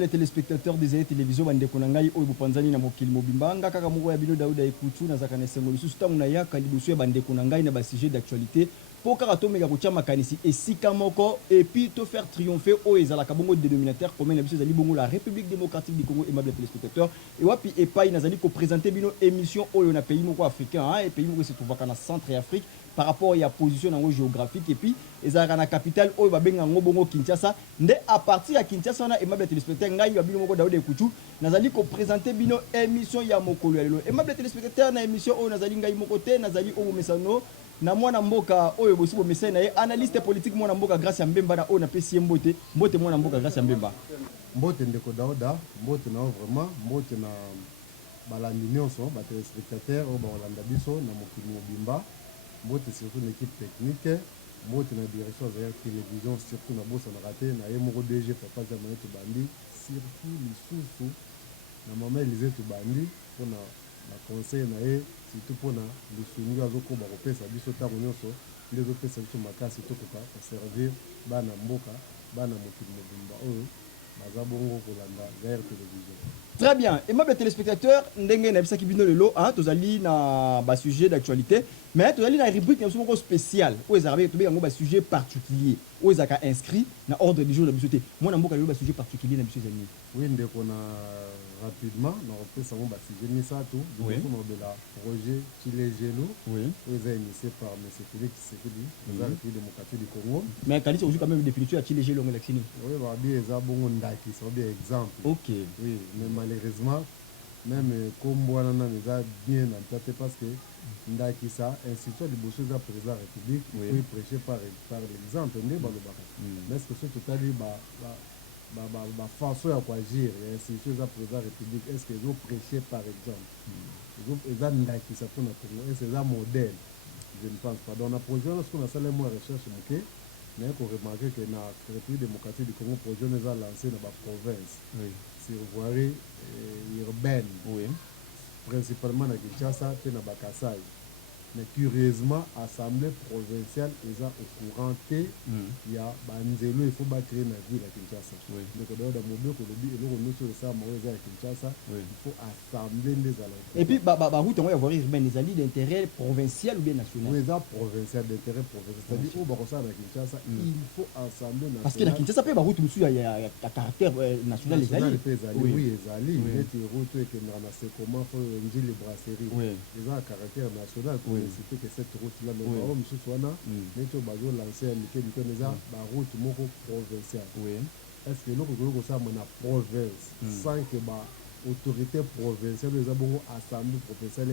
aimable téléspectateurs des télévisions bande konangai oyo bopanzani na mokili mobimbanga kaka moko ya bino Daouda Ekutu na zakana sengo lisusu tangu na ya kalibusu ya bande konangai na ba sujet d'actualité pour kaka to meka kotia makanisi esika moko et puis to faire triompher o ezala ka bongo dénominateur commun na biso ezali bongo la République démocratique du Congo aimable téléspectateurs et wapi epai nazali ko présenter bino émission oyo na pays moko africain hein et pays moko se trouve na centre Afrique par rapport à position géographique et puis ezalaka na capitale oyo babenga ngo bongo Kinshasa nde à partir ya Kinshasa na aimable téléspectateur ngai ba bino moko Daouda Ekutu nazali ko présenter bino émission ya mokolo ya lelo aimable téléspectateur na émission oyo nazali ngai moko te nazali omo mesano na mwana mboka oyo bosi bo mesana na ye analyste politique mwana mboka grâce ya Mbemba na oyo na pesi mbote mwana mboka grâce ya Mbemba mbote ndeko Daouda mbote na vraiment mbote na balandi nyonso ba téléspectateur oyo ba Holanda biso na mokili mobimba mbote surtout l'équipe technique mbote na direction ya télévision surtout na bossa na raté na ye moko DG papa za maneto bandi surtout lisusu na mama Elise to bandi pona na conseil na ye surtout pona lusungi azokoba kopesa biso tango nyonso ndezo pesa biso makasi tokoka servir bana mboka bana mokili mobimba oyo baza bongo kolanda Gaël télévision. Très bien. Aimable téléspectateurs, ndenge na bisaki bino lelo, hein, tozali na ba sujet d'actualité, mais tozali na rubrique na moko spécial. O ezarbe to benga ba sujet particulier. O ezaka inscrit na ordre du jour de bisoté. Moi na mboka lelo ba sujet particulier na biso zali. Oui, ndeko na rapidement na repesa mo ba sujet misato, oui. Nous de la projet Chilejelo. Oui. O ezali initié par monsieur Félix Sekedi, la République démocratique du Congo. Mais quand il y a quand même une définition à Chilejelo ngelaxini. Oui, ba bien eza bongo ndaki, ça bien exemple. OK. Oui, mais malheureusement même comme voilà na eza bien en tête parce que ndaki ça institut de bosso za président de la République oui prêcher par l'exemple ne ba lobaka. Mais est-ce que ce total ba façon ya quoi agir institut za président de la République est-ce que ils ont prêché par exemple. Ils ont ndaki ça pour na Congo est-ce que ça modèle. Je ne pense pas. Dans la projet lorsqu'on a fait les mois recherche moké mais qu'on remarque que na République démocratique du Congo projet nous a lancé dans la province. Oui. Sur voirie urbaine, oui. Principalement à Kinshasa et à Bakasai. Mais curieusement, l'Assemblée provinciale est au courant il y a Banzelo, il faut créer une ville à Kinshasa. Oui. Donc, dans le mobile, il faut assembler les alentours. Et puis, route, on va avoir urbaine, les alliés d'intérêt provincial ou bien national. Oui, provincial, d'intérêt provincial. C'est-à-dire, au Barossa à Kinshasa, il faut assembler national. Parce que la Kinshasa, il y a route, il y a caractère national, les alliés. Oui, les alliés. Il y a des routes qui sont comment faut les brasseries. Ils ont un caractère national. C'était que cette route-là, mais par exemple, Soana, mais tu vas lancer un la route provinciale. Est-ce que nous avons ça dans la province sans que l'autorité provinciale nous avons assemblée provinciale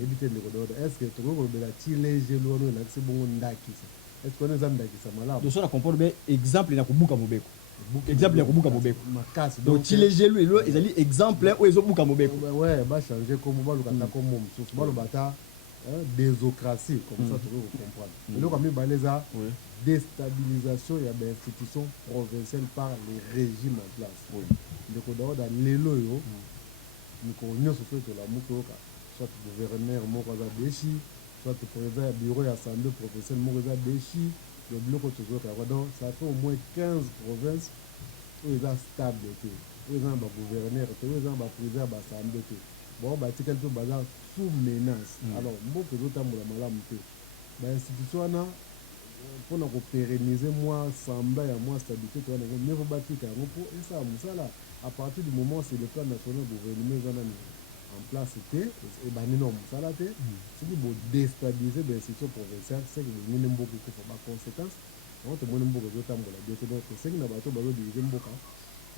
éviter le redor. Est-ce que tu as la Chile, Gélo, c'est bon ndaki. Est-ce qu'on a ndaki ça malade? Donc ça comprend bien exemple na kubuka mobeko. Exemple ya kubuka mobeko. Makasi. Donc Chile, Gélo et ezali exemple où ils ont buka mobeko. Ouais, ba changer comme ba lokata comme mom. Ba lo bata désocratie comme ça tu peux comprendre. Mais là comme baleza déstabilisation ya des institutions provinciales par les régimes en place. Oui. Donc dans lelo yo ni ko nyoso to la mukoka soit gouverneur moko za déchi soit président bureau ya assemblée provinciale moko za déchi le bloc toujours donc ça fait au moins 15 provinces où ils sont stables où ils ont ba gouverneur où ils ont ba président ba assemblée bon ba tikel to baza sous menace alors mboka zotambola malamu te ba institution na pour nous pérenniser moi samba ya moi stabilité to na mais faut batika ngo pour ça musala à partir du moment où c'est le plan national gouvernement en place et ben non musala te c'est pour déstabiliser les institutions provinciales c'est que nous n'avons beaucoup de conséquences on te montre beaucoup de temps pour la décision donc c'est que na bato bazo diriger mboka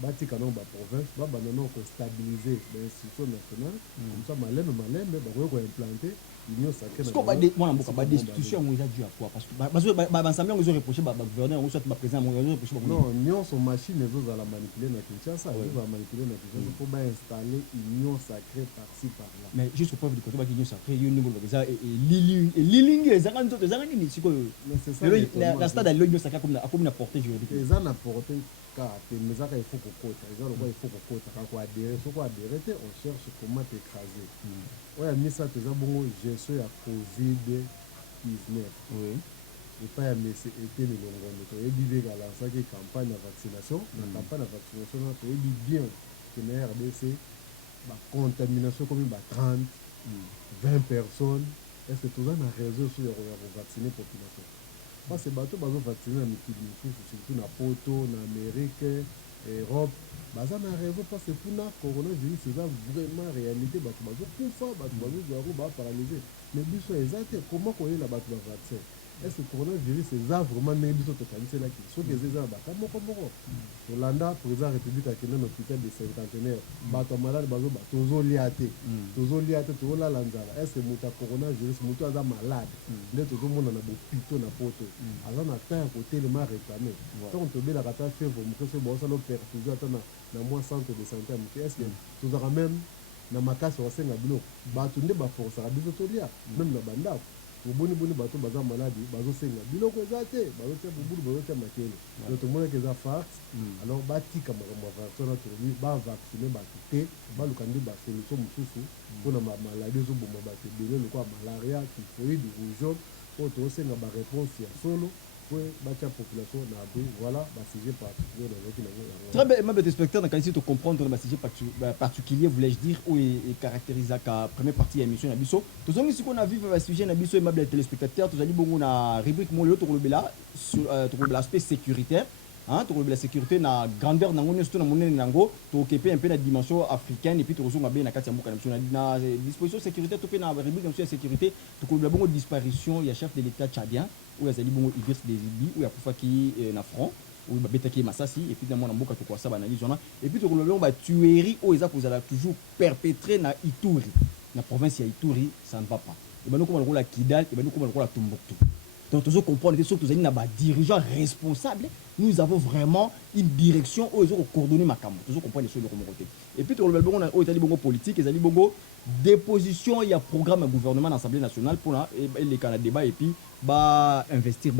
batika non ba province ba banano ko stabiliser les institutions nationales comme ça malem mais ba ko implanter l'union sacrée parce que moi mboka ba destitution mo dû à quoi parce que ba ensemble on reprocher ba gouverneur ou soit ba président on reprocher non union son machine zo za la manipuler na Kinshasa zo va manipuler na Kinshasa pour ba installer union sacrée par-ci par-là mais juste pour du côté ba union sacrée union ngo za et lilingi ezanga nzoto ezanga nini siko c'est ça la stade de l'union sacrée comme na portée juridique ezana portée car il faut il faut quoi adhérer on cherche comment t'écraser ouais mais ça tu as bon gestion à Covid-19 oui epai ya mese Etienne Longondo toyebi be alansaki campagne ya vaccination na campagne ya vaccination na toyebi bien que na RDC bacontamination komi 30 20 personnes. Est-ce que toza na réseau sur ya kovaccine population parce que bato bazovaccine na mikili misusu surtout na poto na Amérique Europe baza na raison parce que mpuna coronavirus eza vraiment réalité bato bazokufa bato bazozwa yango baparalyse mais biso eza te comment koyela bato bavaccin. Est-ce que coronavirus eza vraiment ndenge biso tokangiselaki soki eza eza na baka moko tolanda président république akende na hôpital de cinquantenaire bato ya malade bazoba tozolia te tozolala nzala. Est-ce que moto ya coronavirus moto aza malade nde tozomona na bopito na poto aza na temps ya kotelema réclame ntango tobelaka ata fièvre moke soki baosala operfusion ata na mwa centre de santé ya moke. Est-ce que tozaka même na makasi basenga biloko bato nde baforcaka biso tolia même na bandako boni bato baza maladi bazosenga biloko eza te bazotia bubulu bazotia makele donc tomonaki eza farce. Alors batika makambo ya vaccin wana tolobi bavaccine bato te baluka nde basolution mosusu mpona maladi ezoboma bato ebele lokola malaria typhoïde rougeole oyo tozosenga baréponse ya solo po batia population na abri. Voilà basujet particulier nazalaki nango yango. Très bien, ma téléspectateur, on a essayé de comprendre le sujet particulier, voulais-je dire, où est caractérisé la première partie de l'émission Nabiso. Tout ce qu'on a vu le sujet Nabiso et ma téléspectateur, tout à l'heure, on a rubrique mon l'autre sur l'aspect sécuritaire. Hein, tu la sécurité na grandeur na ngoni surtout na monene nango to occupé un peu la dimension africaine et puis tu reçois bien na kati ya mboka na disposition sécurité to pe na rubrique comme sécurité tu la bongo disparition ya chef de l'état tchadien ou ya zali bongo Idriss Déby ou ya kufaki na front ou ba betaki masasi et puis na mona mboka to kwa saba analyse wana et puis tu la bongo ba tuerie ou eza kozala toujours perpétré na Ituri na province ya Ituri ça ne va pas et ben nous comme la Kidal et ben nous comme la Tombouctou. Donc, nous comprenons que nous avons des dirigeants responsables. Nous avons vraiment une direction où ils ont coordonné ma campagne. Nous comprenons les choses de mon côté. Et puis, nous avons des politique, des déposition, il y a un programme gouvernement dans l'Assemblée nationale pour les cas de débat et puis investir.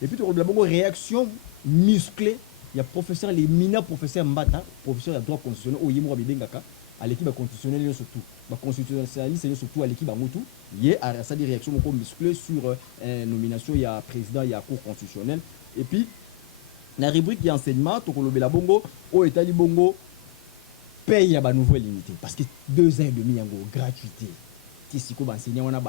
Et puis, nous avons une réaction musclée. Il y a professeur, les mineurs professeurs Mbata, professeur de droit constitutionnel, au Yémoura Bibengaka, à l'équipe constitutionnelle surtout. Constitutionnaliste surtout à l'équipe à Moutou. Il y a des réactions musclées sur nomination, il y a président, il y a cour constitutionnelle. Et puis, la rubrique il y a enseignement, Tokolobela Bongo, au État Bongo, paye à nouvelle limité. Parce que 2 ans et demi, il y a une gratuité. Si vous enseignez, on a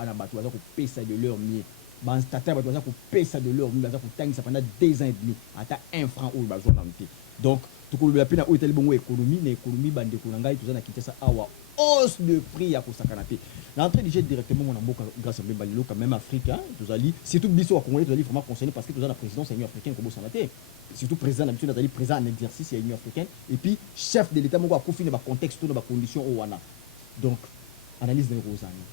payer ça de leur mieux. Ban stataire bato ko pesa de leur baza ko tangisa pendant 2 ans et demi ata 1 franc ou bazo na mté. Donc to ko la pena o etali bongo économie na économie bande ko ngai to za na kitesa awa hausse de prix ya ko sakana pe. L'entrée déjà directement mon mboka grâce à Bembalilo quand même africain to zali surtout biso wa congolais to zali vraiment concerné parce que to za na présidence union africaine ko bo sanaté. Surtout président d'habitude nazali présent en exercice ya union africaine et puis chef de l'état moko a confiner ba contexte na ba condition o wana. Donc analyse de Rosani.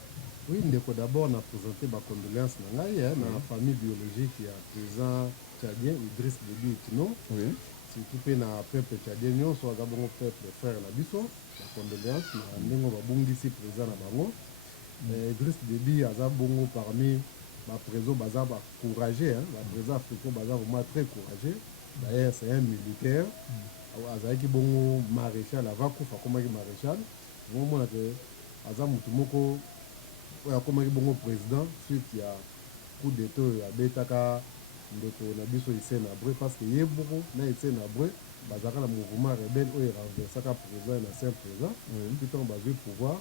Oui, d'abord, on a présenté ma condoléance dans la famille biologique qui a présent tchadien, Idriss Déby Itno. Oui. Surtout que le peuple tchadien, soit le peuple frère Nabiso, la condoléance, nous avons ici présent à Bango. Idriss Déby a bongo parmi les présents courageux, la présence africaine est vraiment très courageux. D'ailleurs, c'est un militaire. Azaki bongo maréchal, avakufa comme maréchal. Nous avons Azamutumoko. Comme bon président suite ya coup d'état ya betaka ndeko na biso Hissène Habré parce que yeboko na Hissène Habré bazaka na mouvement rebelle oyo renversaka président na saint président puis tant bazui pouvoir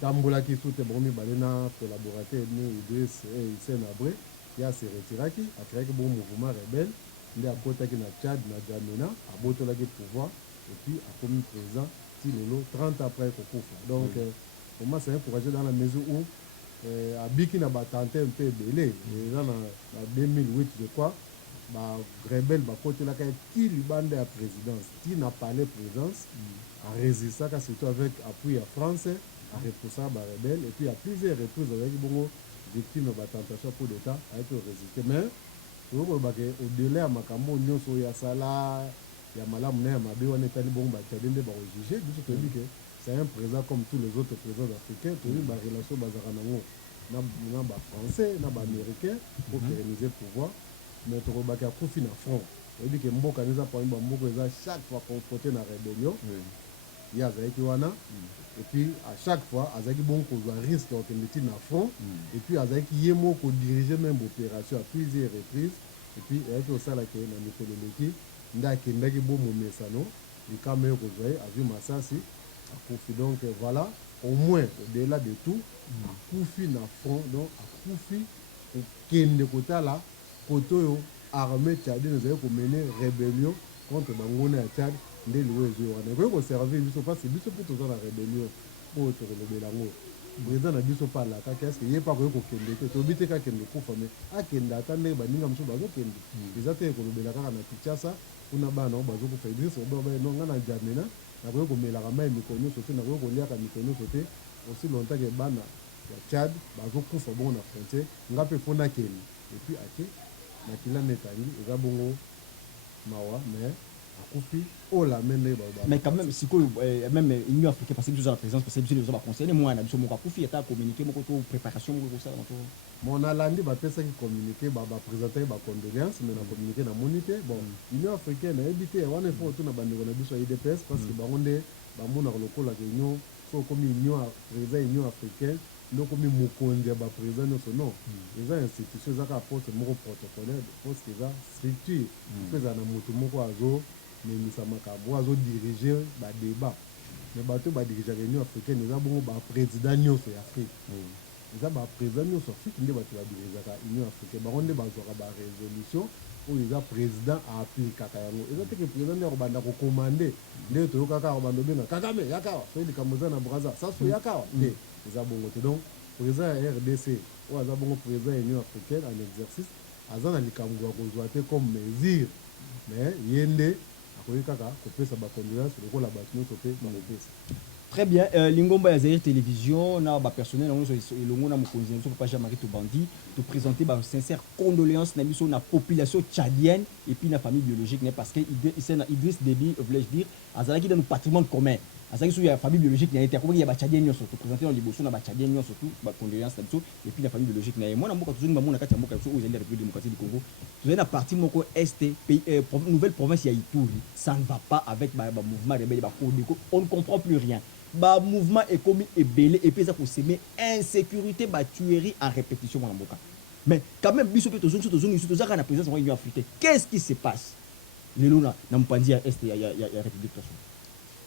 tambola ki soute bon mi balena collaborateur ni Idriss Hissène Habré ya se retiraki a créé bon mouvement rebelle ndi akotaki na Tchad na Djamena abotolaki pouvoir et puis a commis président tilelo 30 après kokufa donc pour moi, c'est un projet dans la mesure où Abiki n'a pas tenté un peu belé. Dans 2008, je crois, rebelle, côté là, qui lui bande à la présidence, qui n'a pas la présidence, a résisté, surtout avec appui à France, a repoussé la rebelle, et puis à plusieurs reprises, avec bon victime de la tentation pour l'État, a été résisté. Mais, au-delà de Makambo, il y a Sala, il y a Malam, il y a Mabé, on est allé bon, il y a jugé, c'est un président comme tous les autres présidents africains, qui ont une relation français, américain pour pérenniser le pouvoir. Mais tu vois qu'il y a profit dans le front. Il dit que Mboka n'est pas chaque fois confronté à la rébellion. ye azalaki wana et puis à chaque fois azalaki bon kozwa risque okende ti na front et puis azalaki ye moko diriger même opération à plusieurs reprises et puis ayaki kosalaka ye na mikolo eleki nde akendaki bomomesano likama ye kozwa ye azwi masasi akufi donc voilà au moins au-delà de tout akufi na front donc akufi kokende kotala kote oyo armée tchadienne ezali komene rébellion contre banguna ya Tchad nde liwo ezwi wana ekoki koserve biso parce biso mpe toza na rébellion oyo tokolobela yango président na biso mpe alakaki eske ye mpe akoki kokende te toyebi te kakende kufa me akende ata ndenge baninga mosusu bazokende eza te ekolobela kaka na Kinshasa kuna bana oyo bazokufa idris obabaye no nga na jamena nakoki komelaka mai mikolo nyonso te nakoki koliaka mikolo nyonso te aussi longtemps ke bana ya Tchad bazokufa bongo na frontière nga mpe mpo nakende epuis ake na kilana etangi eza bongo mawa mais akufi ola mende ba mais quand même sikoyo même union africaine parce que biso za présidence parce que biso les conseiller moi na biso moko akufi ata communiquer moko to préparation moko ça na to mon alandi ba pesa ki communiquer ba présenter ba condoléances mais na communiquer na monité bon union africaine na ebité wana faut tout na bandeko na biso IDPS parce que bango nde ba mona lokola ke union so comme union président union africaine donc comme mokonzi ya ba président nyonso non eza institution ezaka poste moko protocolaire poste eza structure peza na moto moko azo memisa makambo azodiriger badébat mais bato badirigeaka union africaine eza bongo baprésident nyonso ya afrique eza baprésident nyonso afrique nde bato badirigeaka union africaine bango nde bazwaka barésolution oyo eza président aaplikaka yango eza teke président nde akobanda kokomande nde toyokaka akobanda obenga kakame yakawa soki likambo eza na braza saso yakawa te eza bongo te donc président ya rdc oyo aza bongo président ya union africaine en exercice aza na likambo ya kozwa te comme mesure mais ye nde akoki kaka kopesa bacondoléance lokola bato nyonso mpe bakopesa. Très bien, Lingomba ya Zaire Télévision, na ba personnel na elongo na mokonzi na papa Jean-Marie Tobandi, de présenter ba sincère condoléances na biso na population tchadienne et puis na famille biologique parce que Idriss Déby voulais dire azalaki dans le patrimoine commun. Azalaki sur la famille biologique na été comme il y a ba tchadienne surtout présenter dans liboso na ba tchadienne surtout ba condoléances na biso et puis la famille biologique na moi na mboka tozongi ba mona kati ya mboka biso aux République démocratique du Congo. Tozali na partie moko est pays nouvelle province ya Ituri, ça ne va pas avec ba mouvement rebelle ba Kodeko, on ne comprend plus rien. Ba mouvement est commis et belé et puis ça pour semer insécurité ba tuerie en répétition dans Mboka. Mais quand même biso peto zonzo ça na présidence de l'Union africaine. Qu'est-ce qui se passe? Lelona na mpandi ya est ya République Congo.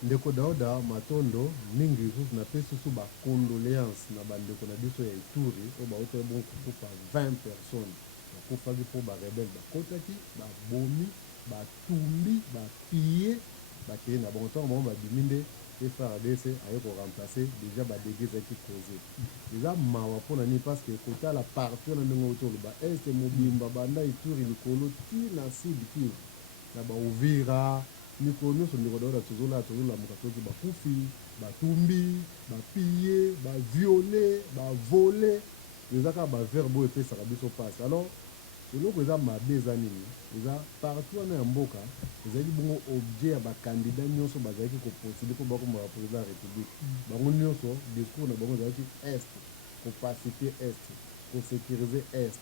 Ndeko Daouda Matondo mingi zuzu na pesi su ba condoléances na bandeko na biso ya Ituri o ba ote bon kufa 20 personnes. Ba kufa bipo ba rebelle ba kotaki ba bomi ba tumbi ba piller ba kiri na bon temps ba biminde FARDC aye ko remplacer déjà ba dégâts qui causé déjà mawa pona ni parce que kota la partie na ndenge autour ba est mobimba banda Ituri likolo ti na sud ki na ba Uvira mikolo nyonso ndeko Daouda tozola mokatoki ba kufi ba tumbi ba piller ba violer ba voler ezaka ba verbe epesaka biso passe alors eloko eza mabe eza nini eza partout wana ya mboka ezalaki bongo objet ya bakandidat nyonso bazalaki kopostule mpo bakoma baprésident ya république bango nyonso discours na bango ezalaki est kopacifie est kosécurize est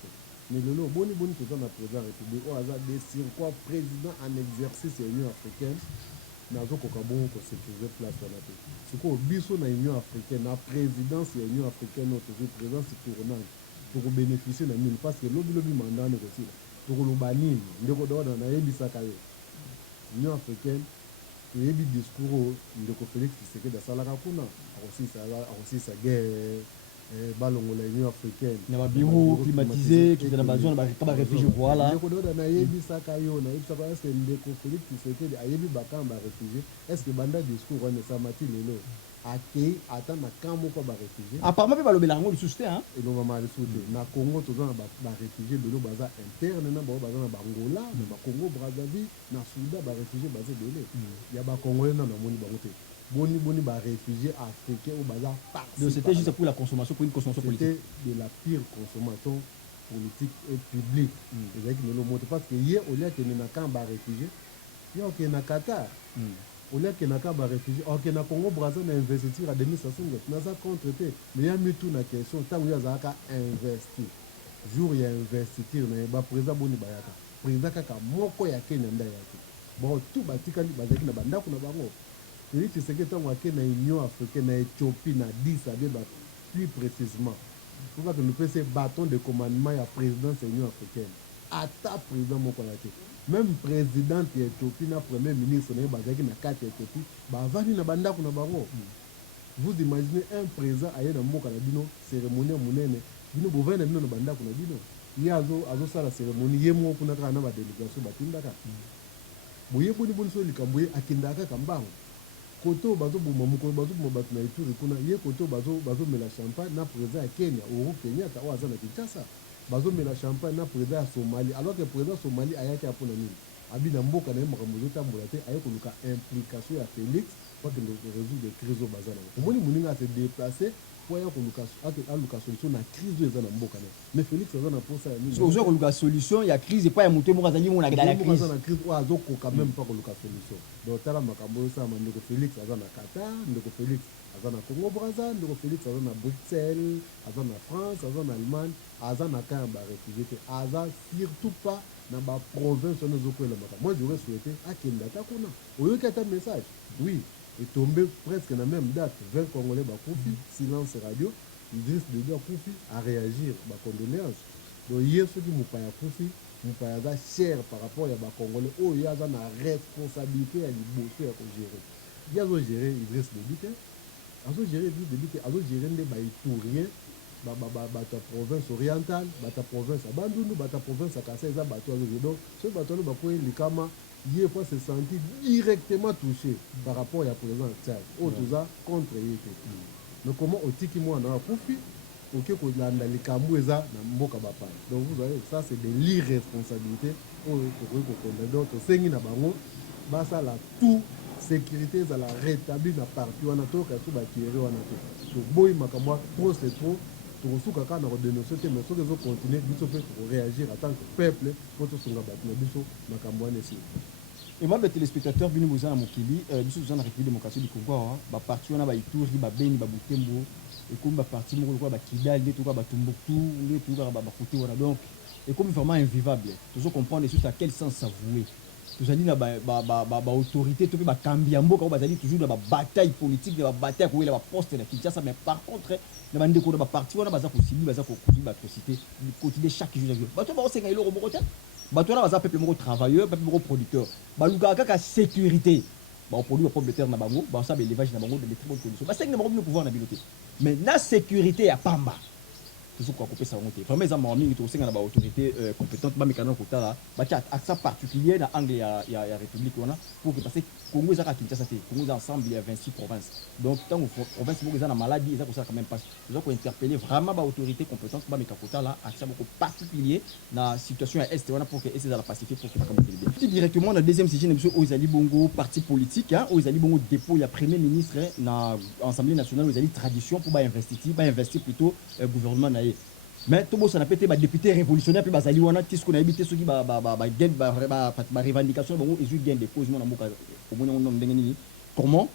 mais lelo boni toza na président ya république oyo aza de surcroît président en exercice ya union africaine nazokoka bongo kosécurize place wana te sikoyo biso na union africaine na présidence ya union africaine oyo tozwi présidence tournante tokobénéficie na nini parce que lobi mandat ne kosila tokoloba nini ndeko Daouda nayebisaka yo union africaine toyebi discours oyo ndeko Félix Tshisekedi asalaka kuna akosisa guerre balongola union africaine na ba bureau climatisé qui na bazone ba réfugié voilà ndeko Daouda nayebisaka yo nayebisaka est-ce que ndeko Félix Tshisekedi ayebi bakamba réfugié est-ce que banda discours wana samati lelo akei ata na camp moko ba réfugié apparemment pe balobela ngo lisusu te hein elonga ma lisusu na Congo toza na ba réfugié belo baza interne na bao baza na Angola na ba Congo Brazzaville na Soudan ba réfugié baza belé ya ba Congolais na moni bango te boni ba réfugié africain ou baza parti donc c'était juste pour la consommation pour une consommation politique c'était de la pire consommation politique et publique ezaki lelo moto parce que ye olia ke na camp ba réfugié yo ke na Qatar olia ke na camp ba réfugié ok na Congo Brazzaville na investiture à Denis Sassou Nguesso naza contre te mais ya mitu na question tango ya zaka investir jour ya investiture na ba président boni bayaka président kaka moko ya Kenya nda yake bon tout batikali bazaki na bandako na bango Félix Tshisekedi ntango ake na Union africaine na Éthiopie na Addis Abeba plus précisément pour que nous puissions bâton de commandement ya présidence de l'Union africaine ata président moko na te même président ya Éthiopie na premier ministre na bazaki na kati ya Éthiopie bavandi na bandako na bango. Vous imaginez un président aye na mboka na bino cérémonie monene bino bovandi na bino na bandako na bino ye azosala cérémonie ye moko kuna kaka na badélégation batindaka boyeboni boni so likambo ye akendaka kaka mbango koto bazoboma mokolo bazoboma bato na Ituri kuna ye koto bazomela champagne na président ya Kenya Uhuru Kenyatta oyo aza na Kinshasa bazomela champagne na président ya Somalie alors que président Somalie ayaki apona nini abi na mboka na ye makambo ezotambola te aye koluka implication ya Félix po akende résoudre crise oyo baza nango omoni moninga ase déplace po aya aluka solution na crise oyo eza na mboka na ye mais Félix aza na posa ya nini ozwa koluka solution ya crise epai ya moto moko azali mona na crise na crise oyo azokoka même pas koluka solution donc tala makambo oyo osala ndeko Félix aza na Qatar ndeko Félix aza na Congo Brazza ndeko Félix aza na Bruxelles aza na France aza na Allemagne aza na ka ya baréfugie te aza surtout pas na baprovince wana ezokwela makambo moi j'aurais souhaité akende ata kuna oyoki ata message oui est tombé presque na même date 20 Congolais bakufi silence radio Idriss Déby akufi a réagir bacondoléance donc ye soki mopaya akufi mopaya aza cher par rapport ya bacongolais oyo ye aza na responsabilité ya liboso ya kogere ye azogere Idriss Déby te azogere Idriss Déby te azogere nde baitourien bato ya province orientale bato ya province ya Bandundu bato ya province ya Kasai eza bato azogere donc soki bato wana bakoyi likama il faut se sentir directement touché par rapport à président Tchad. Autres contre lui. Mais comment otiki moi na kufi OK ko landa likambu eza na mboka bapa. Donc vous voyez ça c'est de l'irresponsabilité au ko condamner d'autres sengi na bango basa la tout sécurité za la rétablir na parti wana to ka suba tirer wana to. Donc boy makamwa trop c'est trop tokosuka kaka na kodénoncer te mais soki ezocontinue biso mpe tokoréagir en tant que peuple po tosunga bato na biso makambo wana esi et moi les téléspectateurs bino boza na mokili biso toza na République démocratique du Congo baparti wana baituri babeni babutembo ekomi baparti moko lokola bakidali nde tokoka batomboktu nde tokoka bakote wana donc ekomi vraiment invivable tozocomprendre sur à quel sens ça voué tozali na baautorité to mpe bakambi ya mboka oyo bazali toujours na babataille politique na babataille koyela baposte na Kinshasa mais par contre na bandeko na baparti wana baza kosibi baza kosubi batrocité quotidien chaque jour bato baosenga eloko moko te bato wana baza peuple moko travailleur peuple moko producteur balukaka kaka sécurité baoproduit bapomme de terre na bango baosala baélevage na bango de très bonne condition basengi na bango bino pouvoir na bino te mais na sécurité ya pamba tozokoka kopesa bango te vraiment eza mawa mingi tokosenga na baautorité compétente bamekana na kotala batia accent particulier na angle ya république wana pour que parce que Congo ezaka Kinshasa te Congo eza ensemble ya 26 provinces donc ntango province moko eza na maladie eza kosala quand même passe toza kointerpeller vraiment baautorité compétente bameka kotala accent moko particulier na situation ya est wana pour que ese ezala pacifique pour que makambo ekele bien directement na deuxième session na biso oyo ezali bongo parti politique oyo ezali bongo dépôt ya premier ministre na assemblée nationale oyo ezali tradition pour bainvestir plutôt gouvernement na ye mais tout ça n'a pas été député révolutionnaire puis bazali wana tisco na habité ceux qui ba revendication bon ils gain des causes mon amoka au moins on ndenge nini comment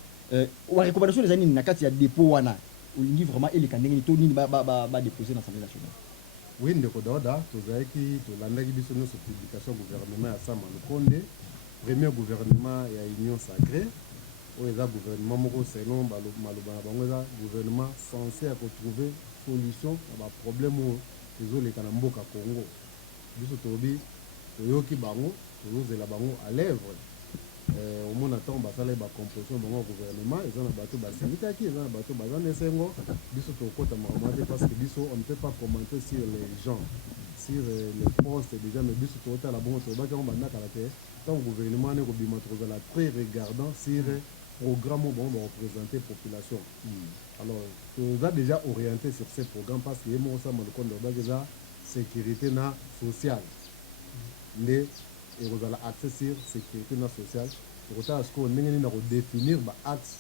wa recommandation les années na kati ya dépôt wana ulingi vraiment et les kandenge to nini ba déposer dans l'Assemblée nationale oui ndeko doda tozaki tolandaki biso nyonso publication gouvernement ya Sama Lukonde premier gouvernement ya union sacrée oyo eza gouvernement moko selon maloba na bango eza gouvernement censé à retrouver solution à ba problème oyo ezoleka na mboka Congo biso toyoki bango tozozela bango à lèvre omona ntango basala bacomposition bango ya gouvernement eza na bato basilikaki eza na bato baza na esengo biso tokota makambo te parce que biso on ne peut pas commenter sur les gens sur les postes déjà mais biso tokotala bongo tobaki yango bandakala te ntango gouvernement ane kobima tokozala très regardant sur programme oyo bango bareprésenter population alors toza déjà orienté sur ces programmes parce que ye moko Sama Lukonde obaki eza sécurité na sociale nde ekozala accès sur sécurité na sociale tokotala sikoyo ndenge nini na kodéfinir baaxe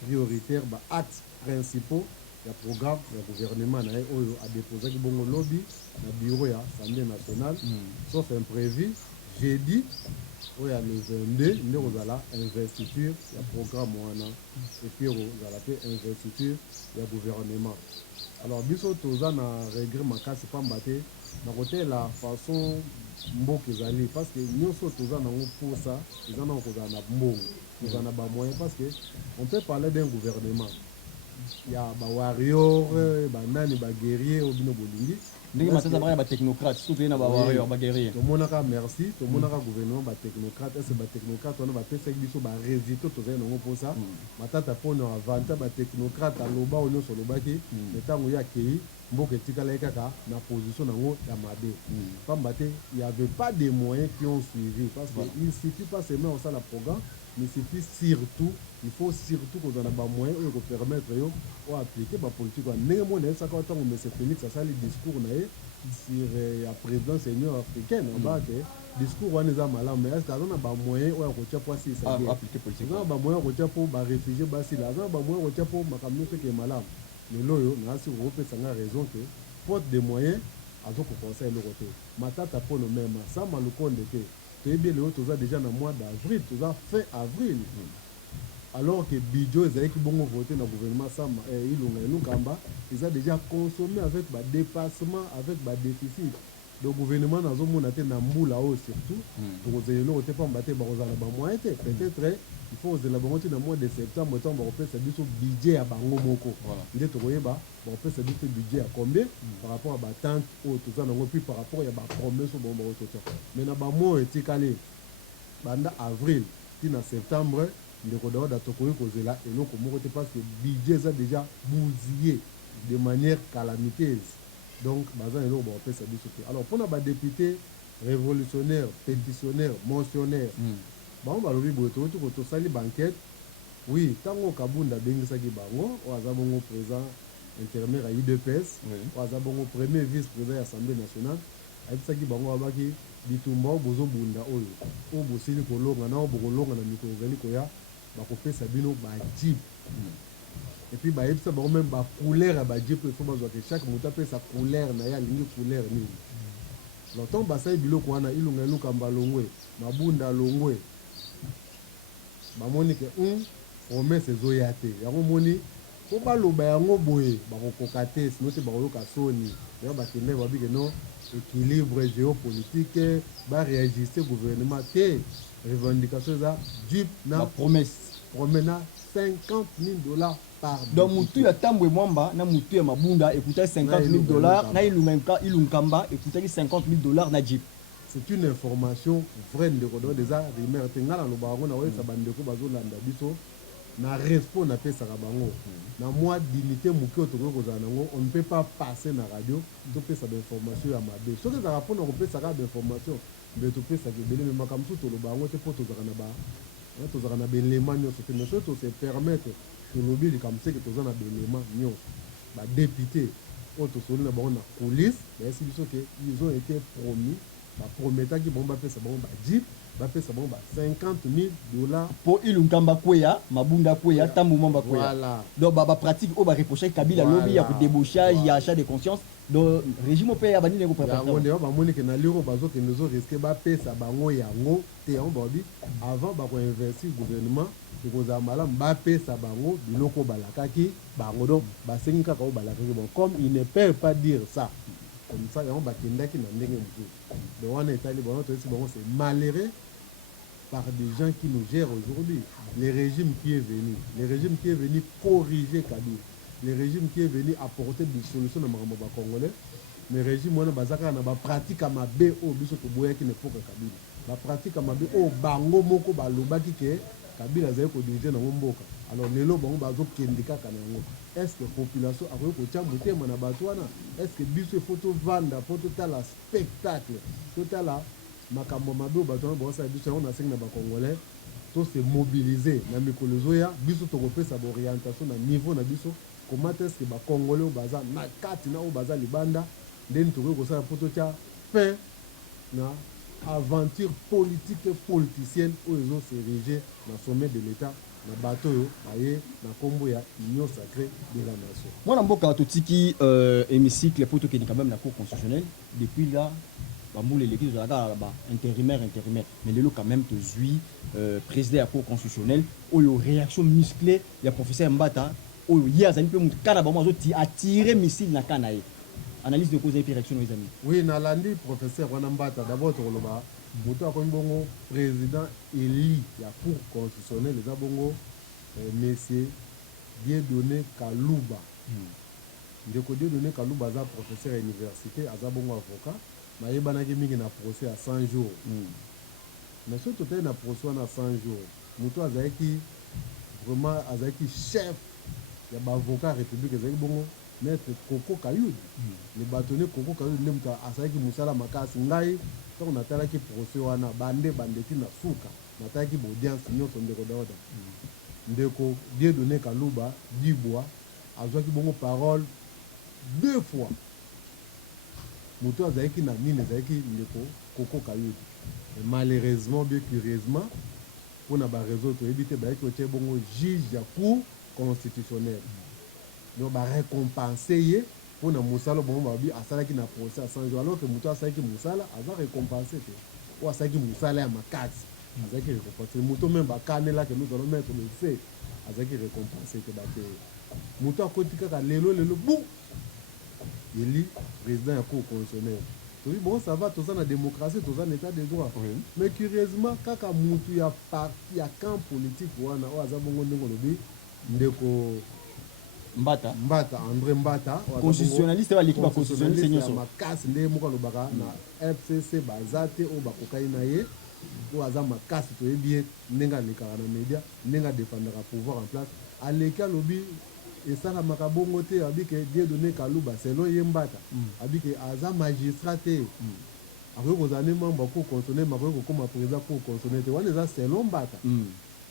prioritaire baaxe principaux ya programme ya gouvernement na ye oyo adéposaki bongo lobby na bureau ya assemblée nationale sauf imprévu jeudi oyo ya le 22 nde kozala investiture ya programme wana epuis kozala mpe investiture ya gouvernement alors biso toza na regret makasi pamba te na kotela façon mboka ezali parce que nyonso toza nango mposa eza nango kozala na mbongo nous en avons moyen parce que on peut parler d'un gouvernement. Il y a des warriors, des guerriers, au bino bolingi. ndenge matata baya ba technocrate surtout na ba warrior ba guerrier to monaka merci to monaka gouvernement ba technocrate est ba technocrate on va pesa biso ba résultat to zai nango posa matata pona avanta ba technocrate aloba onyo so lobaki metango ya kei mboka etikala kaka na position nango ya mabe pamba te il y avait pas de moyens qui ont suivi parce que il suffit pas seulement au ça la programme mais il faut surtout qu'on a des moyens pour permettre de appliquer la politique. Néanmoins, ça quand on met ce Phoenix, ça le discours sur la présidence de l'Union africaine. Le discours on est malade, mais est-ce qu'on a des moyens pour appliquer la politique? On a des moyens pour les réfugiés, on a des moyens pour les familles qui sont malades. Mais là, on a raison que faute de moyens, on a conseil le côté. Matata pour nous mêmes, ça m'a le compte de c'est bien le tout déjà dans le mois d'avril, tout ça fin avril. Alors que Bidjo et qui vont voter dans le gouvernement Sama et Ilunga, ils ont déjà consommé avec des dépassements, avec des déficits. Le gouvernement dans un monde a Namboula surtout, pour les gens qui ont été peut-être il faut que dans le mois de septembre, on va faire ce budget à Bango Moko. Il est on va faire ce budget à combien par rapport à l'attente ou tout ça, puis par rapport à la promesse au bon. Mais dans le mois de avril, en septembre, il y a des choses là et donc parce que le budget a déjà bousillé de manière calamiteuse. Donc, on va faire ce budget. Alors, pour les députés révolutionnaires, pétitionnaires, motionnaires, bon ba lobi boto to sali banquette oui tango kabunda bengi saki bango o azabongo président intérimaire à UDPS o azabongo premier vice-président de l'Assemblée nationale ayisaki bango abaki bitumba bozo bunda oyo o bosili kolonga na obokolonga na mikolo zali koya ba kopesa bino ba jeep et puis ba yebisa bango même ba couleur ba jeep il faut bazwa que chaque moto apesa couleur na ya lingi couleur nini longtemps basai biloko wana ilunga iluka mbalongwe mabunda longwe bamoni ke promesse ezoya te yango moni po baloba yango boye bakokoka te sino te bakoyoka soni yango bakende babi ke no équilibre géopolitique baréagisse gouvernement te revendication eza dupe na promesse na $50,000 par donc mutu ya tambwe mwamba na mutu ya mabunda écoutait $50,000 na ilunkamba écoutait $50,000 na jeep. C'est une information vraie de Rodon déjà rumeur tenga na lobango na wesa bandeko bazolanda biso na respo na pesa bango na moi dignité muki otoko kozana nango on ne peut pas passer na radio to pesa d'information ya mabe soki za rapona ko pesa ka d'information mais to pesa ke bele makamsu to lobango te poto zaka na ba to zaka na belema nyoso te mais to se permettre to lobby comme ça que to zana belema nyoso ba député auto soli na bango na police mais c'est biso que ils ont été promis promettant qu'ils vont faire ça bon jeep va faire ça bon $50,000 pour ilunkamba kweya mabunda kweya tambu mamba kweya voilà donc ba pratique au ba reprocher Kabila lobby ya débauchage ya achat de conscience donc régime pe ya bani ne ko préparer on est ba moni que na liro bazo que nous risquer ba pesa bango yango te on ba bi avant ba ko investir gouvernement ko za malam ba pesa bango biloko balakaki bango donc ba sengi kaka o balakaki bon comme il ne peut pas dire ça comme ça on va qui na ndenge mutu de wana etali bon c'est malheureux par des gens qui nous gèrent aujourd'hui le régime qui est venu corriger Kabila le régime qui est venu apporter des solutions dans makambo ba congolais mais régime wana bazaka na ba pratique à mabe o biso to boya qui ne faut que Kabila ba pratique à mabe o bango moko ba lobaki ke Kabila zai ko diriger na mboka alors lelo bango bazo kendika kana yango est-ce que population a ko chambuté mana batwana est-ce que biso photo vanda photo tala spectacle totala makambo mabe batwana bo sa biso on a singa ba congolais to se mobiliser na mikolo zoya biso to kopesa ba orientation na niveau na biso comment est-ce que ba congolais baza na kati na o baza libanda ndeni to ko sa photo cha fin na aventure politique et politicienne où ils ont s'érigé dans le sommet de l'État na bato yo baye na kombo ya union sacrée de la nation. Moi mboka totiki hémicycle pour to quand même la cour constitutionnelle depuis là bamoule l'équipe de la intérimaire mais le quand même te zui président de la cour constitutionnelle ou yo réaction musclée ya professeur Mbata ou hier ça ne peut monter kana ba mo attirer missile na kanaye. Analyse de cause et réaction, mes amis. Oui, Nalandi, professeur Wanambata, d'abord, moto akomi bongo président élu ya cour constitutionnelle eza bongo monsieur Dieudonné Kalouba. Ndeko Dieudonné Kalouba aza professeur à l'université, aza bongo avocat, nayebanaki mingi na procès à 100 jours. Mais soki totali na procès wana 100 jours, moto azalaki vraiment azalaki chef ya baavocat république ezalaki bongo maître Koko Kayudi. Le bâtonnier Koko Kayudi nde moto asalaki mosala makasi. Ngai ntango natalaki procès wana bandeki na suka natalaki baaudience nyonso ndeko Daouda. Ndeko Dieudonné Kalouba Dibwa azwaki bongo parole 2 fois. Moto azalaki na nini ezalaki ndeko Koko Kayudi. Malheureusement bien curieusement pour na ba réseau to éviter ba ko tie bongo juge ya cour constitutionnelle. Donc ba récompenser ye pour na musala bongo ba bi asalaki na procès à 100 jours alors que moto asalaki musala aza récompensé te. Ou asalaki musala ya makasi azalaki récompensé. Moto même ba kanela que nous allons mettre le fait azalaki récompensé te ba te. Moto akotika ka lelo bou eli président ya cour constitutionnelle. Oui, bon, ça va, tout ça, la démocratie, tout ça, l'état de droit. Oui. Mais curieusement, quand il y a parti, il y a camp politique, Mbata, André Mbata, constitutionnaliste, l'équipe constitutionnaliste, c'est Makasi, les Moukalobaga, na FCC, Bazate, ou Bakokainaye, ou Azama Kasi, tu es bien, Nenga Lekarana Média, Nenga défendra pouvoir en place. À l'école, lobby, et ça la makabongo te abike Dieudonné Kalouba selon Yembata abike aza magistrat te akoki kozala membre cour constitutionnelle makoki kokoma président cour constitutionnelle te wana eza selon Mbata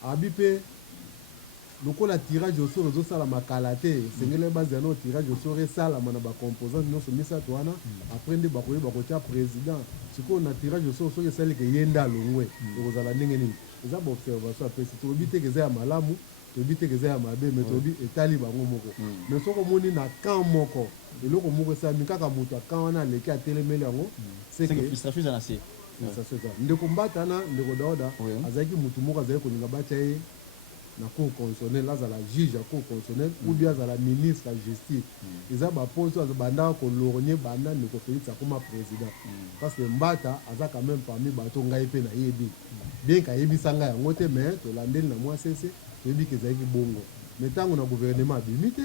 abi mpe lokola tirage au sort ezosalama kala te esengeli bazala na tirage au sort esalama na bacomposante nyonso misato wana après nde bakoki bakotia président sikoyo na tirage au sort soki esalike ye nde alongwe ekozala ndenge nini eza baobservation apesi toyebi te eza ya malamu tobi te keza ya mabe mais tobi etali bango moko mais soko moni na camp moko eloko moko esami kaka moto akamp wana aleki atelemeli yango c'est que frustration eza na se ndeko Mbata na ndeko Daouda azalaki motu moko azalaki kolinga batya ye na cour constitutionnelle azala juge ya cour constitutionnelle ou bien azala ministre ya justice eza baposte oyo bandaka kolorgne banda ndeko Félix akoma président parce que Mbata aza quand même parmi bato ngai mpe nayebi bien kayebisa ngai yango te mais tolandeli na mwa sese toyebi ke ezalaki bongo mais ntango na gouvernement abimi te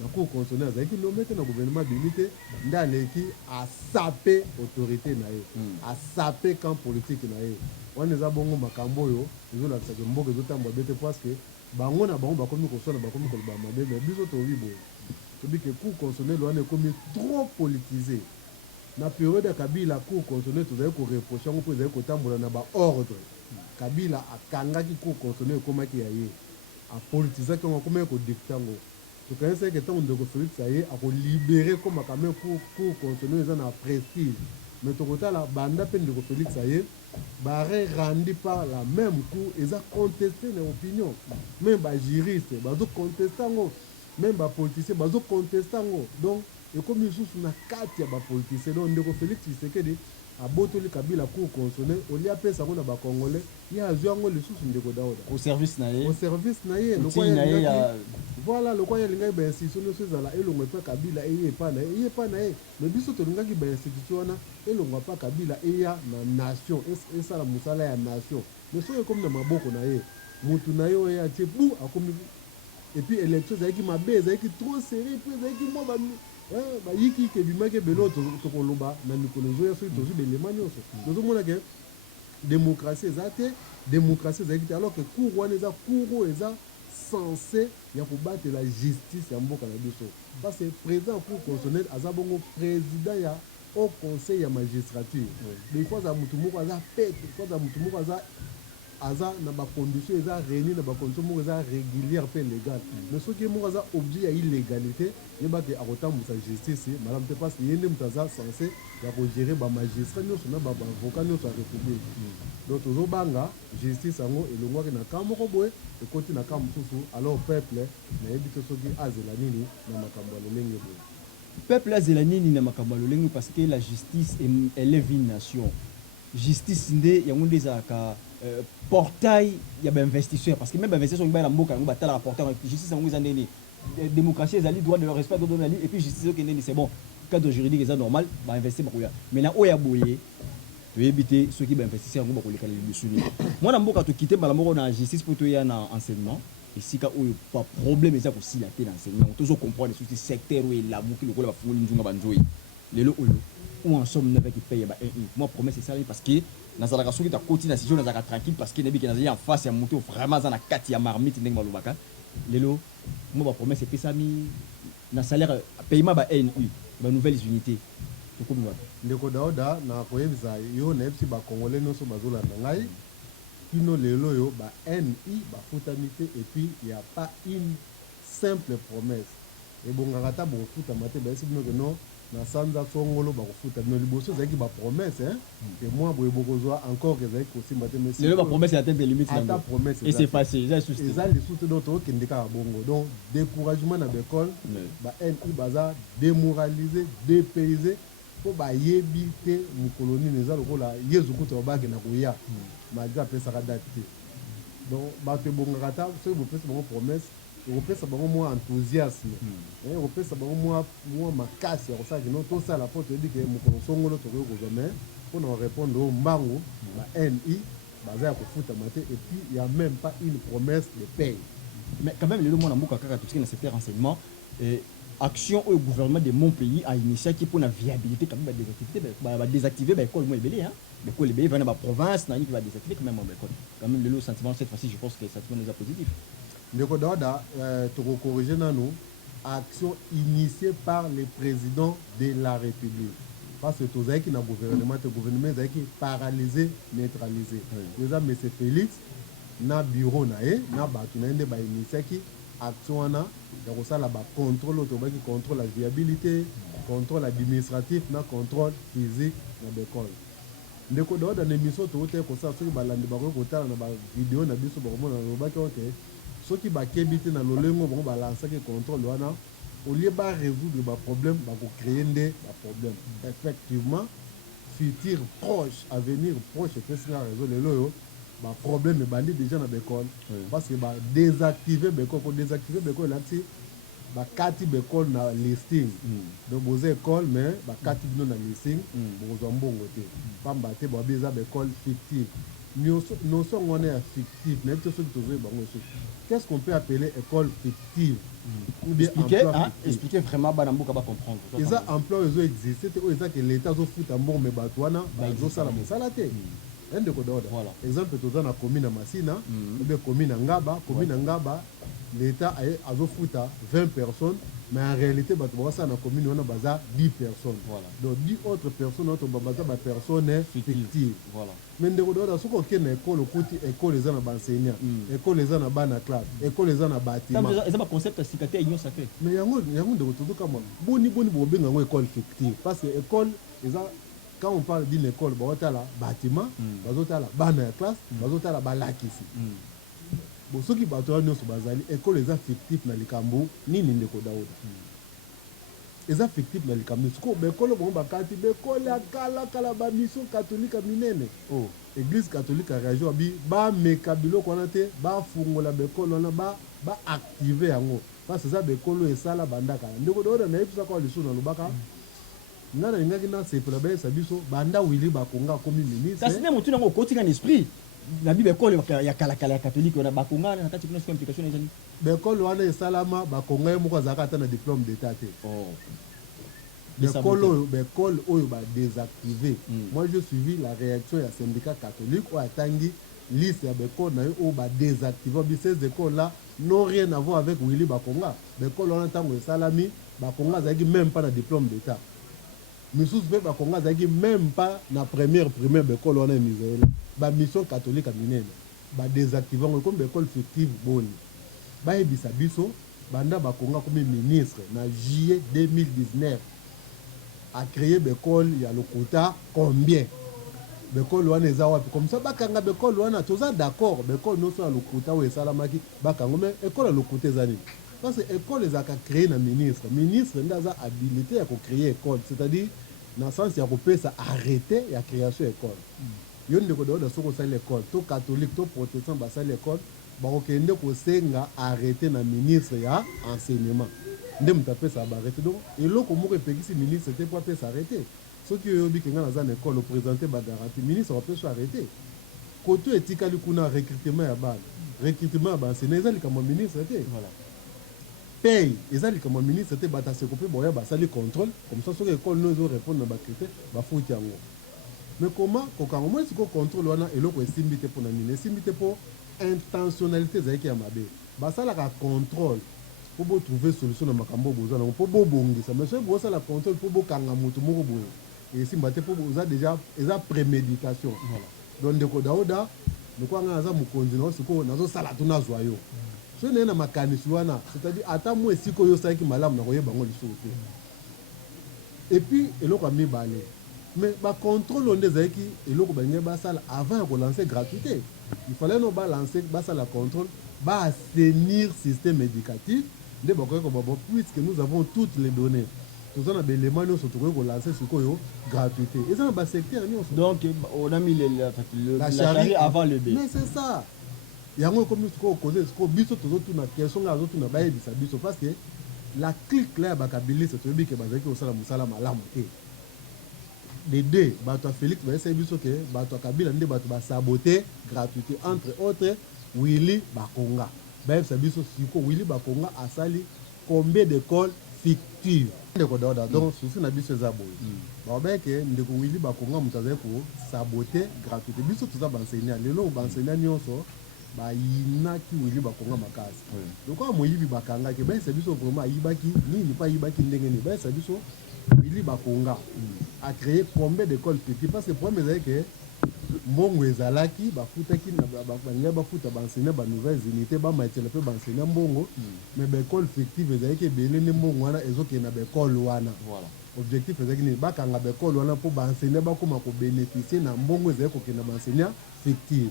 na cour constitutionnelle azalaki nome te na gouvernement abimi te nde aleki asape autorité na ye asape camp politique na ye wana eza bongo makambo oyo ezolakisaka mboka ezotambola be te parce que bango na bango bakomi kosala bakomi koloba mabe mais biso toyebi boye toyebi ke cour constitutionnelle wana ekomi trop politisé na période ya Kabila cour constitutionnelle tozali koreproche yango mpo ezali kotambola na baordre Kabila akangaki cour constitutionnelle ekomaki ya ye apolitisaki yango akomaki kodikta yango tokanisi ke ntango ndeko Félix aye akolibere komaka me cour constitutionnelle eza na prestige mais tokotala banda mpe ndeko Félix aye bare randi par la même cour eza contesté na opinion même bajuriste bazoconteste yango même bapoliticien bazoconteste yango donc ekomi lisusu na kati ya bapoliticien donc ndeko Félix Tshisekedi abotoli Kabila cour constitutionnelle olia apesa yango na bakongolais ye azwi yango lisusu ndeko Daouda au service na ye voilà lokwa ye alingaki bainstitution nyonso ezala elongo epa Kabila eye epa na ye mais biso tolingaki bainstitution wana elongo epa Kabila eya na nation esala mosala ya nation mais soki ekomi na maboko na ye mutu na ye oyo ye atie bu akomi epuis élection ezalaki mabe ezalaki trop serré mpo ezalaki mwa bayiki ke bimaki ebele oyo tokoloba na mikolo ezoya soki tozwi belema nyonso tozomona ke démocratie eza te démocratie ezalaki te alors que cour wana eza cour oyo eza censé ya kobatela justice ya mboka na biso parce que président ya cour constitutionnelle aza bongo président ya au conseil ya magistrature mais il faut aza mutu moko aza pete il faut aza mutu moko aza na bacondition eza réuni na bacondition moko eza régulière mpe légale mais soki ye moko aza objet ya illégalité yeba ke akotambusa justice malamu te parce que ye nde moto aza censé ya kogérer bamagistrat nyonso na baavocat nyonso ya république donc tozobanga justice yango elongwaki na camp moko boye ekoti na camp mosusu alors peuple nayebi te soki azela nini na makambo ya lolenge boye peuple azela nini na makambo ya lolenge parce que la justice élève une nation justice nde yango nde ezalaka portail ya bainvestisseur parce que même bainvestisseur oyo baya na mboka yango batalaka portail justice yango eza ndeni démocratie ezali droit de leur respect dodonali et puis justice okende nini c'est bon cadre juridique eza normal bainvestir bakoya maintenant oyo ya boye to éviter ceux qui investissent en gros pour les calculs de soumis moi na mboka to quitter malamoko na justice pour to ya na enseignement et si ka oyo pas problème eza ko sila te na enseignement toujours comprendre sur ce secteur où la muki lokola ba fungoli njunga banzoi lelo oyo ou en somme neuf qui paye ba moi promesse c'est ça parce que nazalaka soki ta koti na situation nazalaka tranquille parce que nebi ke nazali en face ya moto vraiment za na kati ya marmite ndenge balobaka lelo moi ba promesse c'est ça mi na salaire paiement ba NU ba nouvelles unités tokomi wapi ndeko Daouda na koyebisa yo na yebisi bakongolais nyonso bazolanda ngai kino lelo yo ba NI bafutamite et puis il y a pas une simple promesse ebongaka ta bofuta mate bayesi bino ke non na sanza songolo bakofuta bino liboso ezalaki bapromesse ke moi boye bokozwa encore ezalaki kosimba te mais lelo bapromesse ya atteindre limite ata promesse et c'est facile eza lisusu donc tokende kaka bongo donc découragement na bekole ba NI baza démoralisé dépaysé po bayebi te mokolo nini eza lokola yezu kuta babake na koya malgré apesaka date te donc bato ebongaka ta soki bopesa bango promesse ekopesa bango mwa enthousiasme ekopesa bango mwa makasi ya kosala kino tosala po toyebi ke mokolo songolo tokoki kozwa mais mpona korépondre oyo mbangu ba NI baza ya kofutama te et puis il y a même pas une promesse de paye mais quand même lelo mwana mboka kaka totiki na secteur renseignement action au gouvernement de mon pays a initié qui pour la viabilité quand même des activités va désactiver ba école moi belé hein l'école belé va dans province na qui va désactiver quand même mon école quand même le sentiment cette fois-ci je pense que ça sentiment est positif ndeko Daouda to corriger nanu action initiée par le président de la République parce que tozaki na gouvernement ezaki paralysé neutralisé déjà monsieur Félix na bureau na na batu na ende ba initié qui action wana ya kosala ba contrôle tobaki contrôle la viabilité contrôle administratif na contrôle physique na l'école ndeko Daouda na émission tote kosala soki balandi bako kotala na ba vidéo na biso bakomona lobaki oke soki bakebi te na lolengo bango balansaki contrôle wana au lieu ba résoudre ba problème bako créer nde ba problème effectivement futur proche avenir proche epesi nga réseau lelo yo ba problème ebandi déjà na bekole parce que ba désactiver bekole ko désactiver bekole elati bakati bekole na listing donc boza école mais bakati bino na listing bokozwa mbongo te pamba te boabi eza bekole fictive notion ngwana ya fictive nayebi te soki tozoyeba bango soki qu'est-ce qu'on peut appeler école fictive ou bien expliquer vraiment bana mboka ba comprendre eza emploi ezo existe te oyo eza ke l'état azofuta mbongo me bato wana bazosala mosala te ndeko Daouda exemple toza na commune ya Masina obe commune ya Ngaba l'état azofuta 20 personnes mais en réalité bato bakosala na commune wana baza 10 personnes donc 10 autres personnes oyo baza bapersone fictive mais ndeko Daouda soki okende na ekole okuti ekole eza na baenseignant ekole eza na bana classe ekole eza na bâtiment eza baconcept ya sika te union sacrée mais yango ndeko tozokamwa boni bobenga yango école fictive parce que école eza quand on parle d'une école bazotala bâtiment bazotala bana ya classe bazotala balakisi bon soki bato wana nyonso bazali école eza fictive na likambo nini ndeko Daouda eza fictive na likambo siko bekolo bango bakati bekole ya kala bamission catholique minene église catholique ya région abi bameka biloko wana te bafungola bekolo wana baactive yango parce eza bekolo esala bandaka ndeko Daouda nayebisa kwa lisu na lobaka nga nalingaki nasepela bayesa biso banda wili bakonga akomi ministre kasi nde motu nango okoti na esprit na bible ekole ya kalakala ya catholique wana bakonga na kati kuna implication ezali bekole wana esalama bakonga ye moko azalaka ata na diplôme d'état te bekole oyo badésactivé moi je suivi la réaction ya syndicat catholique oyo atangi liste ya bekole na ye oyo badésactivé bi ces écoles là n'ont rien à voir avec Willy Bakonga bekole wana ntango esalami bakonga azalaki même pas na diplôme d'état misusu mpe bakonga azalaki même pas na primaire bekole wana ya misaela bamission catholique ya minene badésactive yango ekomi bekole fictive boni bayebisa biso banda bakonga komi ministre na juillet 2019 acréé bekole ya lokuta combien bekole wana eza wapi comme ça bakanga bekole wana toza d'accord bekole nyonso ya lokuta oyo esalamaki bakango mais ekole ya lokuta eza nini parce que école ezalaka créé na ministre nde aza habilité ya kocréer école c'est-à-dire na sens ya kopesa arrêté ya création école yo ndeko Daouda soki osali école to catholique to protestant basali école bakokende kosenga arrêté na ministre ya enseignement nde moto apesa baarrêté donc eloko moko epekisi ministre te po apesa arrêté soki oyobi kenga naza na ekole oprésente bagaranti ministre apeso arrêté koto etikali kuna recrutement ya bana recrutement ya baenseignant eza likambo ya ministre te paye eza likambo ya ministre te bato aseko mpe boya basali contrôle comme ça soki ekole no ezorépondre na bacritère bafuti yango mais comment kokanga moi siko contrôle wana eloko esimbi te mpo na nini esimbi te mpo intentionnalité ezalaki ya mabe basalaka contrôle mpo botrouve solution na makambo boza nango mpo bobongisa mais soki bosala contrôle mpo bokanga moto moko boye esimba te mpo oza déjà eza préméditation donc ndeko daoda lokwanga aza mokonzi nao sikoyo nazosala to nazwa yo soki naye na makanisi wana c'est-à-dire ata mo esika oyo osalaki malamu na koyeba yango lisusu te epuis eloko ya mibale mais bacontrôle oyo nde ezalaki eloko balingi basala avant ya kolancer gratuité il fallait no balancer basala contrôle baassainir système éducatif nde bakoki kobaba puisque nous avons toutes les données toza na baélément nyonso tokoki kolancer sikoyo gratuité eza na basecteur nyonso donc on a mis la charrue avant le bœuf mais c'est ça yango ekomi sikoyo koze sikoyo biso tozotuna question nga azotuna bayebisa biso parce que la clique la ya bakabiliste toyebi ke bazalaki kosala mosala malamu te les deux bato ya félix bayesai biso ke bato ya kabila nde bato basabote gratuité entre autres Willy Bakonga bayebisa biso sikoyo Willy Bakonga asali combien d'écoles fictives ndeko daoda donc susi na biso eza boye babayeke ndeko Willy Bakonga moto azali kosabote gratuité biso toza baenseignant lelo baenseignant nyonso bayinaki Willy Bakonga makasi lokola moyibi bakangaki bayesa biso vraiment ayibaki nini mpo ayibaki ndenge nini bayesa biso Willy Bakonga a créé combien d'écoles fictives parce que problème ezali ke mbongo ezalaki bafutaki balingai bafuta baenseignant banouvelles unités bamaitela mpe baenseignant mbongo mais baekole fictive ezalaki ebele nde mbongo wana ezokende na baekole wana objectif ezalaki nini bakanga baekole wana mpo baenseignant bakóma kobénéficie na mbongo ezalaki kokende na baenseignant fictive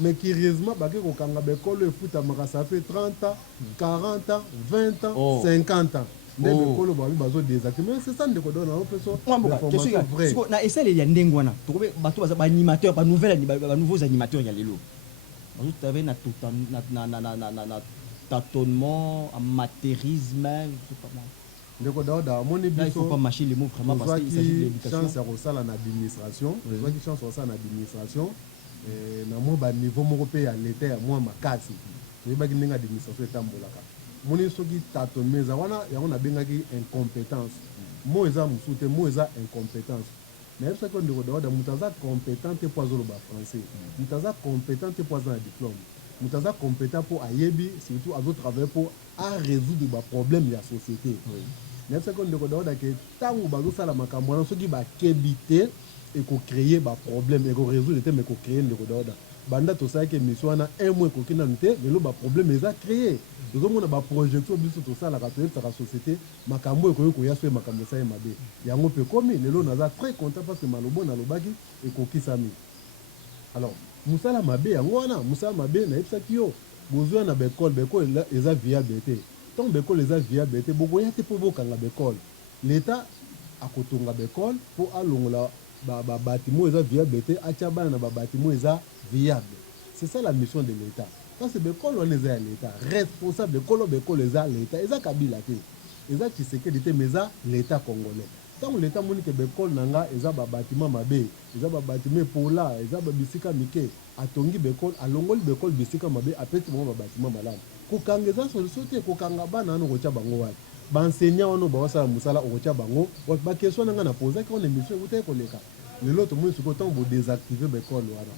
mais curieusement bake kokanga baekole oyo efutamaka ça fait 30 ans 40 ans 20 ans 50 ans nde bekolo babi bazodésactive mais c'est ça ndeko dona opeso information vraie na esaleli ya ndenge wana tokobe bato baza baanimateur banouveaux animateurs ya lelo bazotave na tâtonnement amateurisme ndeko daoda amoni biso il faut pas mâcher les mots vraiment parce qu'il s'agit de l'éducation chance ya kosala na administration ozwaki chance ya kosala na administration na mwa baniveau moko mpe ya leta ya mwa makasi toyebaki ndenge administration etambolaka moni soki tâtonnement eza wana yango nabengaki incompétence mo eza mosusu te mo eza incompétence nayebisaki ndeko daoda moto aza compétent te mpo azoloba français moto aza compétent te mpo aza na diplôme moto aza compétent mpo ayebi surtout azotravaille mpo arésoudre baproblème ya société nayebisaki ndeko daoda ke ntango bazosala makambo wana soki bakebi te ekocréer baproblème ekorésoudre te me ekocréer ndeko daoda banda tosalaki émission wana un mois ekoki nanu te lelo baproblème eza créé tozomona baprojection biso tosalaka toyebisaka société makambo ekoki koya so ye makambo esali mabe yango mpe komi lelo naza très content parce que malobo nalobaki ekokisami alors mosala mabe yango wana mosala mabe nayebisaki yo bozwa na baekole eza viable te ntango baekole eza viable te bokoya te mpo bokanga baekole l'état akotonga baekole mpo alongola babatiment eza viable te atia bana na babatiment eza viable c'est ça la mission de l'état parce que bekolo wana eza ya l'état responsable bekolo eza l'état eza kabila te eza Tshisekedi te mais eza l'état congolais ntango l'état moni ke bekolo na nga eza babatiment mabe eza babatiment epola eza babisika mike atongi bekolo alongoli bekolo bisika mabe apeti bango babatiment malamu kokanga eza solution te kokanga bana wana okotya bango wapi baenseignant wana bawasala mosala okotya bango bakestion na nga na posaki wana émission ekutaki koleka lelo tomoni sikoyo ntango bodésactive bekolo wana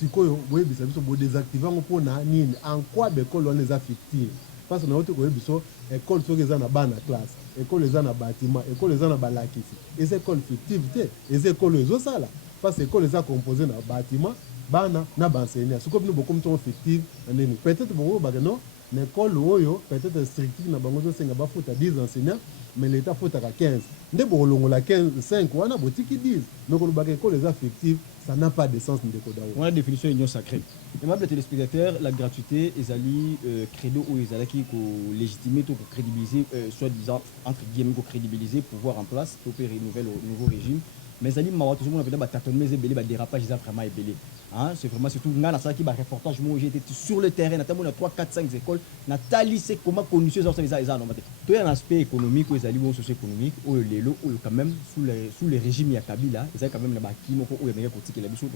sikoyo boyebisa biso bodésactive yango mpona nini en quoi bekolo wana eza fictive parce que nayo te koyebi biso ekole soki eza na bana classe ekole eza na bâtiment ekole eza na balakisi eza ekole fictive te eza ekole oyo ezosala parce que ekole eza composé na bâtiment bana na baenseignant sikoyo bino bokomi ntongo fictive na nini peut-être bokobaka non na ekole oyo peut-être strictive na bango ezosenga bafuta 10 enseignants mais l'état futaka 15 nde bokolongola 5 wana botiki 10 mais kolobaka ekole eza fictive ça n'a pas de sens ndeko daoda. On a la définition union sacrée. Aimable téléspectateurs, la gratuité ezali credo ou ezalaki ko légitimer ou crédibiliser soit disant entre guillemets ko crédibiliser pouvoir en place pour opérer nouveau régime mais ali mawa tout le monde a tâtonnement belé ba dérapage ça vraiment belé hein c'est vraiment surtout ngana ça qui ba reportage moi j'ai été sur le terrain notamment 3 4 5 écoles na tali c'est comment conditions ça non tout un aspect économique ou ezali socio-économique ou lelo ou quand même sous les régimes ya Kabila ils quand même na ba kimo ko ya ko tikela biso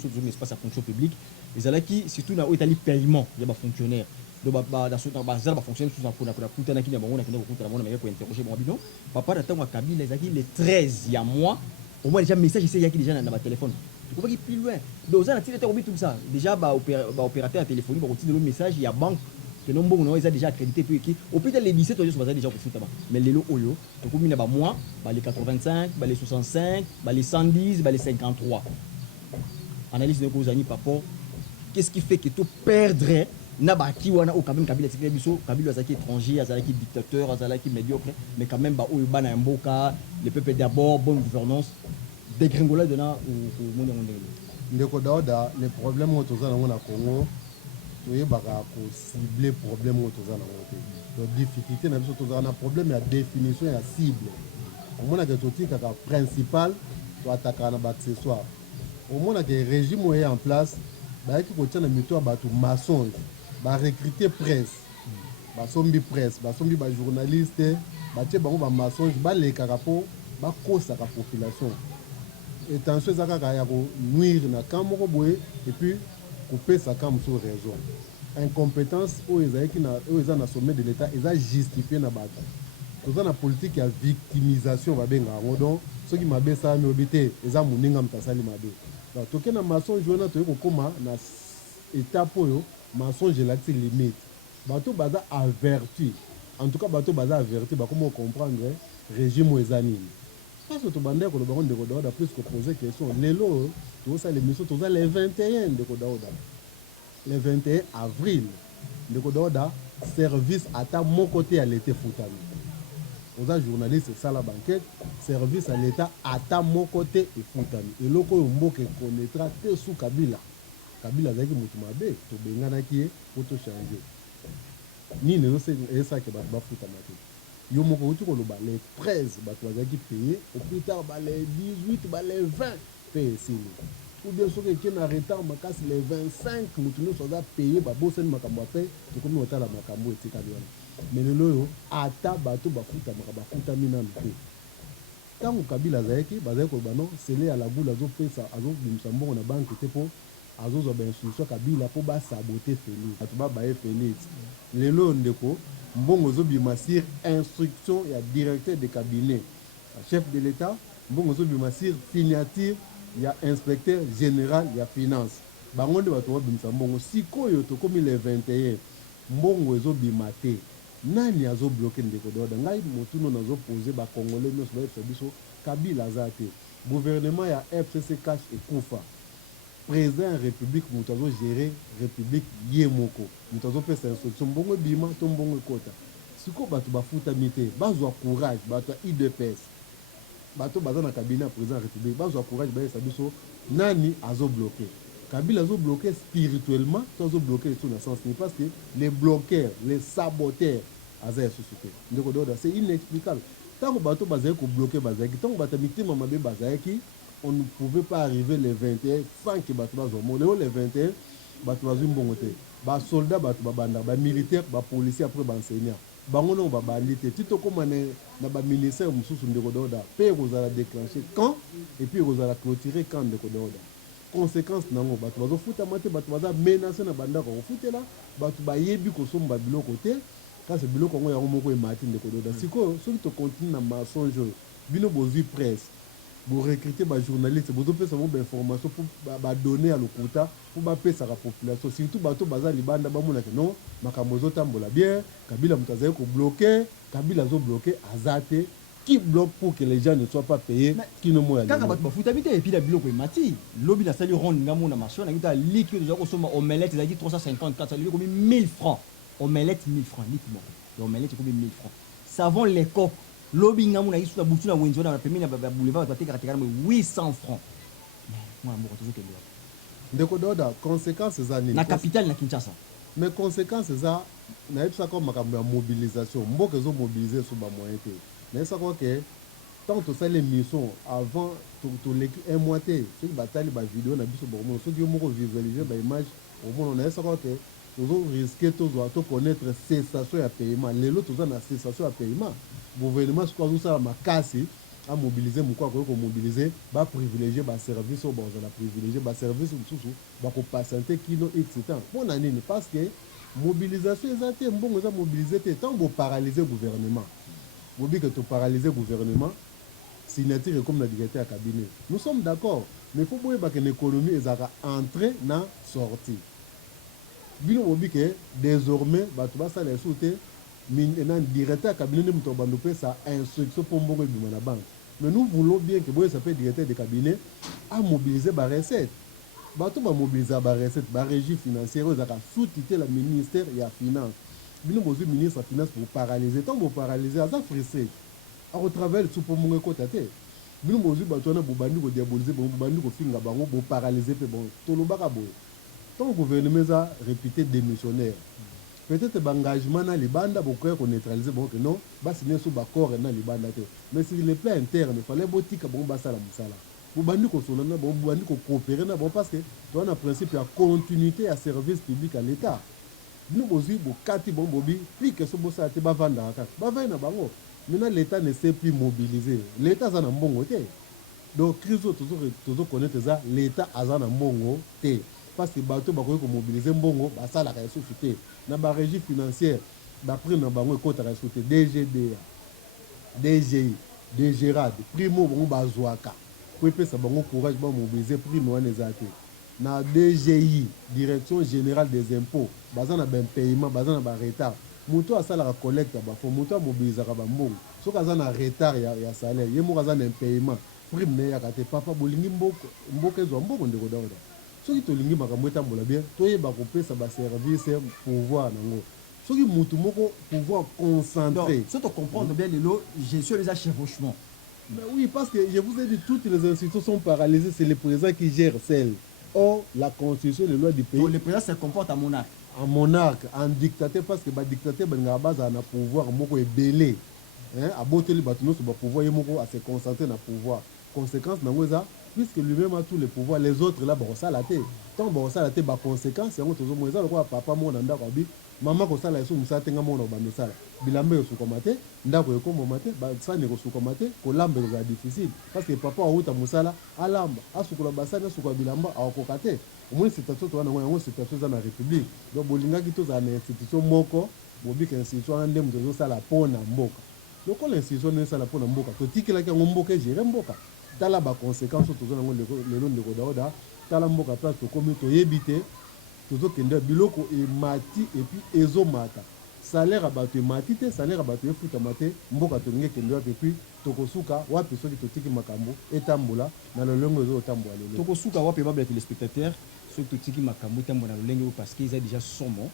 surtout un espace à fonction publique ezala qui surtout na etali paiement ya ba fonctionnaire do ba ba fonctionnaire sous en pour na kutana kini bango na kende ko kutana mona meka ko interroger bon bino papa na tango Kabila ezaki le 13 ya mois au moins déjà message ici il y a qui déjà dans ma téléphone tu comprends qu'il plus loin donc ça tu as tout ça déjà ba opérateur téléphonique ba retirer le message il y a banque que non bon ils ont déjà accrédité puis qui au plus les 17 aujourd'hui sont déjà pour foutre mais les lots oyo tu comprends ba mois ba les 85 ba les 65 ba les 110 ba les 53 analyse de cause ani papa qu'est-ce qui fait que tu perdrais nabaki wana au quand même Kabila c'est biso Kabila azaki étranger azaki dictateur azaki médiocre mais quand même ba oyo bana mboka le peuple d'abord bonne gouvernance dégringolade na au monde mondial ndeko Daouda le problème au toza na Congo oui baka ko cibler problème au toza na ngote la difficulté na biso toza na problème ya définition ya cible au mona que totika ka principal to attaquer na ba accessoire au mona que régime est en place ba ki ko tana mito ba to mensonge ba recruter presse ba sombi ba journaliste ba tie bango ba mensonge ba lekaka po ba kosa ka population et tension ezaka ka ya ko nuire na kamoko boye et puis couper sa cam sur raison incompétence o ezaki na o eza na sommet de l'état eza justifié na bato toza na politique ya victimisation ba benga ngo donc soki mabe sa mi obité eza muninga mtasali mabe donc toke na mensonge wana to ko koma na étape oyo mensonge là-dessus limite bato baza averti en tout cas bato baza averti ba comment comprendre régime ezanini parce que to bandé ko ba ndeko Daouda plus que poser question lelo to ça l'émission to ça les 21 ndeko Daouda le 21 avril ndeko Daouda service à mon côté à l'été futami aux journalistes ça la banquette service à l'état à mon côté et futami et loko mboke connaîtra te sous Kabila zaki mutu mabe to bengana ki pour to changer ni ne c'est ça que ba futa maté yo moko uti ko lo ba les 13 ba to zaki payer au plus tard ba les 18 ba les 20 payer sini ou bien so que na retard makasi les 25 mutu no so za payer ba bosen makambo après to komi otala makambo etika bien mais le loyo ata bato ba futa mina mpe tango Kabila zaki ba zaki ko ba non c'est les à la boule azo pesa azo bimisa mbongo na banque te po azozo ba instruction Kabila po ba saboter Félix atuba ba Félix lelo ndeko mbongo zo bimasir instruction ya directeur de cabinet chef de l'état mbongo zo bimasir signature ya inspecteur général ya finance bango nde bato ba bimisa mbongo sikoyo to komi le 21 mbongo zo bimate nani azo bloquer ndeko Daouda ngai motuno nazo poser ba congolais nyonso ba biso Kabila zate gouvernement ya FCC cash et kufa président république mutazo gérer république yemoko mutazo pesa instruction mbongo bima to mbongo kota siko bato bafuta mité bazwa courage bato IDPS bato bazana cabinet président république bazwa courage ba esa biso nani azo bloquer Kabila azo bloquer spirituellement to azo bloquer tout dans sens parce que les bloqueurs les saboteurs aza société ndeko Daouda c'est inexplicable tant que bato bazaki ko bloquer bazaki tant que bato mitima mabe bazaki on ne pouvait pas arriver les 21 sans que bato bazomona les 21 bato bazumbongote ba soldat bato babanda ba militaire ba policier après ba enseignant bango no ba balite tito comme na ba ministère mususu ndeko Daouda pe kozala déclencher quand et puis kozala clôturer quand ndeko Daouda conséquence nango bato bazofuta mate bato baza menacer na banda ko futela bato bayebi ko somba biloko te quand c'est biloko ngo ya moko e mati ndeko Daouda siko soki to continue na mensonge bino bozui presse pour recruter des journalistes, pour donner des informations, pour donner à l'Okuta, pour donner à la population. Surtout, bato baza libanda bamona que non, makamozo tambola bien, Kabila mutazaye ko bloqué, Kabila zo bloqué, azate, qui bloque pour que les gens ne soient pas payés, qui ne moya. Quand bato bafuta mité et puis la biloko mati, lobby na sali ronde ngamo na marché, na ngita liquide déjà ko soma omelette, ça dit 354, ça lui comme 1000 francs. Omelette 1000 francs, uniquement. L'omelette comme 1000 francs. Savon les coques. Lobby ngamu na isu na butu na wenzo na pemi na boulevard to teka teka 800 francs. Moi mo toujours que là. Ndeko Daouda conséquences za nini? Na capitale na Kinshasa. Mais conséquences za na ipsa comme makambo ya mobilisation. Mboka zo mobiliser so ba moyen te. Mais ça quoi que tant que ça les missions avant un mois ceux qui bataillent la vidéo na biso bon ceux qui ont visualiser ba image au moins on a ça que toujours risquer tout connaître cessation à paiement les autres ont na cessation à paiement gouvernement ce quoi ça ma casse à mobiliser mon quoi ko mobiliser ba privilégier ba service au bon la privilégier ba service sous ba ko patienter kino etc bon année parce que mobilisation exacte bon ça mobiliser tant pour paralyser gouvernement bobi que tu paralyser gouvernement signature comme la directeur à cabinet. Nous sommes d'accord, mais il faut voir que l'économie est entrée dans sortie. Bilo bobi que désormais, tu vas saler sauter, maintenant directeur à cabinet ne peut pas nous sa instruction pour mbongo bima na banque. Mais nous voulons bien que boy s'appelle directeur de cabinet à mobiliser ba recette. Bato ba mobiliser ba recette, ba régie financière, ils ont sous-tité le ministère et la finance. Bilo bozi ministre de la finance pour paralyser, tant pour paralyser, ça frissé. A travers le sous-pomongé côté bino bozu batona bobandi ko diaboliser bobandi ko finga bango bo paralyser pe bon tolobaka boy tant gouvernement a répété démissionnaire peut-être engagement na libanda bokoya ko neutraliser bon que non ba signer sous accord na libanda te mais sur le plan interne il fallait botika bon basala musala bobandi ko sonana bon bobandi ko coopérer na bon parce que toi na principe ya continuité à service public à l'état bino bozu bo kati bon bobi puis que so bosa te ba vanda ka ba vaina bango. Maintenant, l'État ne sait plus mobiliser. L'État a un bon côté. Donc, toujours connaître ça, l'État a un bon côté. Parce que bateau va mobiliser un bon ça la ressource. Dans la régie financière, d'après nous avons côté ressource DGD, DGI, DGRAD, primo bon bazouaka. Pour que ça bon courage pour mobiliser primo les athées. Dans DGI, Direction générale des impôts, bazana ben paiement, bazana ben retard. Muto asala la collecte ba fo muto mobiliser ba mbongo so kaza na retard ya salaire ye mo kaza na paiement prime ne ya kate papa bolingi mboko ezo mboko ndeko daoda so ki tolingi makambo etambola bien toyeba kopesa ba service pouvoir nango so ki mutu moko pouvoir concentrer so to comprendre bien lelo gestion des chevauchements. Mais oui parce que je vous ai dit toutes les institutions sont paralysées, c'est le président qui gère celle. Or la constitution les lois du pays donc le président se comporte à monarque. En monarque, en dictateur, parce que le dictateur a un pouvoir belé. À botter les bâtiments, il pouvoir à se concentrer dans le pouvoir. Conséquence, puisque lui-même a tous les pouvoirs, les autres là, ça la tête. Tant que ça la tête, conséquence, c'est un autre papa, mon anda, maman, ça la somme, ça tenga mon obande ça. Bilambe au soukomate, ndako yoko momate, ça n'est au soukomate, que l'ambe est difficile. Parce que papa a outa moussala, à l'ambe, à soukola bassana, soukola bilamba, à okokate. Au moins c'est tout on a une situation dans la République. Donc bolinga qui tous une institution moko, bobi que institution ande mzo sala pona mboka. Donc l'institution ne sala pona mboka. To tikela ki mboka gérer mboka. Tala ba conséquences to zo ngo le long de kodaoda, tala mboka place to komi to yebite, to zo kende biloko e mati et puis ezomata. Salaire abato mati te, salaire abato futa mate, mboka to ngeke kende et puis tokosuka wapi soki totiki makambo etambola na lolongo ezo tambola lelo. Tokosuka wapi ba téléspectateurs soki totiki makambo etambola na lolongo parce qu'ils ont déjà somo.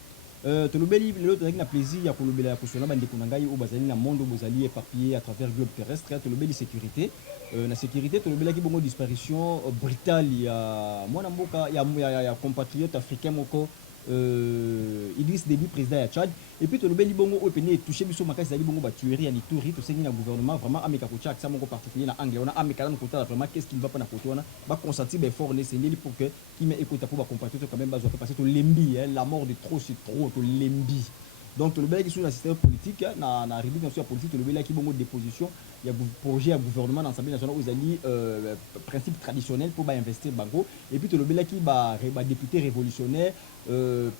Tolobeli lelo tozaki na plaisir ya kolobela ya kosona bandeko na ngai o bazali na monde bozali éparpillé à travers globe terrestre. Tolobeli sécurité na sécurité tolobelaki bongo disparition brutale ya mwana mboka ya compatriote africain moko Idriss Déby président ya Tchad et puis tolobeli bongo o pene touché biso makasi zali bongo ba tuerie ya Ituri to sengi na gouvernement vraiment ameka ko tchak ça moko particulier na anglais on a ameka na kota vraiment qu'est-ce qu'il va pas na kota wana ba consentir ba effort nécessaire pour que qui met écoute pour ba compatriote quand même ba zo passer to lembi la mort de trop c'est trop to lembi. Donc le qui sont assistant politique na rubrique sur politique le qui bongo déposition il y a projet à gouvernement dans l'Assemblée nationale aux alliés principe traditionnel pour investir bango et puis le qui ba député révolutionnaire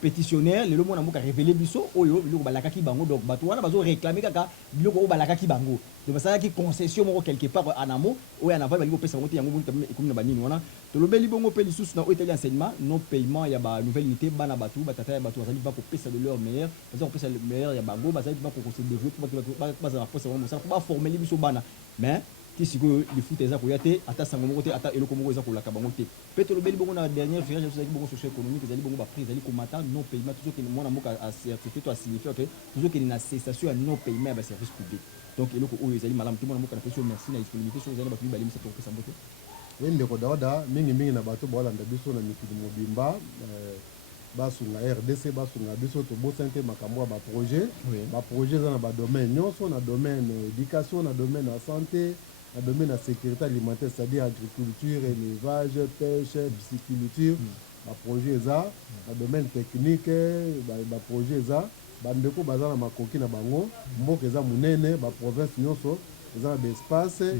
pétitionnaire le monde a révélé biso oyo biloko balaka ki bango donc bato wana bazo réclamer kaka biloko balaka ki bango donc ça qui concession moko quelque part en amont ou en avant baliko pesa moto yango comme na banini wana to le beli bongo pe lisusu na hôtel enseignement non paiement ya ba nouvelle unité bana batu batata ya batu bazali ba ko pesa de leur meilleur bazali ko pesa le meilleur ya bango bazali ba ko se développer ba za pesa mo ça ba former biso bana mais qui sikoyo le foot eza ko yate ata sango moko te ata eloko moko eza ko laka bango te peut le beli bongo na dernière virage ça qui bongo socio économique ezali bongo ba prise ezali ko mata non paiement tout ce que mwana moka a certifié to a signifié que tout ce que na cessation ya non paiement ya ba service public donc eloko oyo ezali malamu tout mwana moka na pesa merci na disponibilité sur ezali ba tu balimi sa pour pesa mbote ndeko daoda mingi na bato bolanda biso na mikili mobimba basunga RDC basunga biso to bosante makambo ba projet ba projet za na ba domaine nyonso na domaine éducation na domaine la santé le domaine de la sécurité alimentaire, c'est-à-dire agriculture, élevage, pêche, pisciculture, le projet ça, le domaine technique, le projet ça, bandeko baza na makoki na bango, mboka eza munene, ba province nyonso, eza na espace,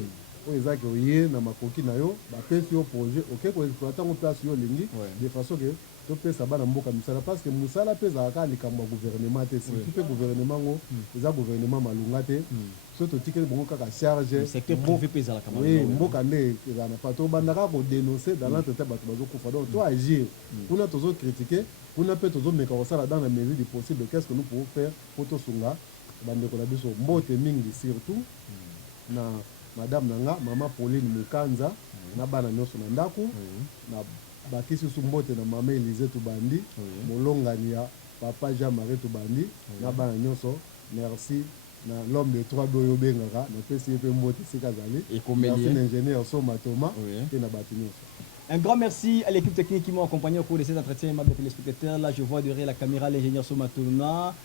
oyo eza ke oye na makoki na yo, bapesi yo projet, ok ko exploiter ngo place yo lingi, de façon que topesa bana mboka misala parce que musala mpe ezalaka likambo ya gouvernement te soki mpe gouvernement ngo eza gouvernement malunga te so totikeli bongo kaka charge secteur privé mpe ezalaka mboka nde ezala na pa tobandaka kodénoncer dans l'entretien bato bazokufa donc to agir kuna tozocritique kuna mpe tozomeka kosala dans la mesure du possible qu'est-ce que nous pouvons faire po tosunga bandeko na biso mbote mingi surtout na madame nanga mama Pauline Mukanza na bana nyonso na ndako na bakisi sumbote na mama Elise Tubandi molongani ya papa Jean-Marie Tubandi na bana nyonso merci na l'homme de trois boyo bengaka na pesi pe mbote sikazali merci l'ingénieur Soma Thomas et na bati nyonso. Un grand merci à l'équipe technique qui m'a accompagné au cours de cet entretien, aimable téléspectateurs. Là, je vois derrière la caméra l'ingénieur Soma Thomas.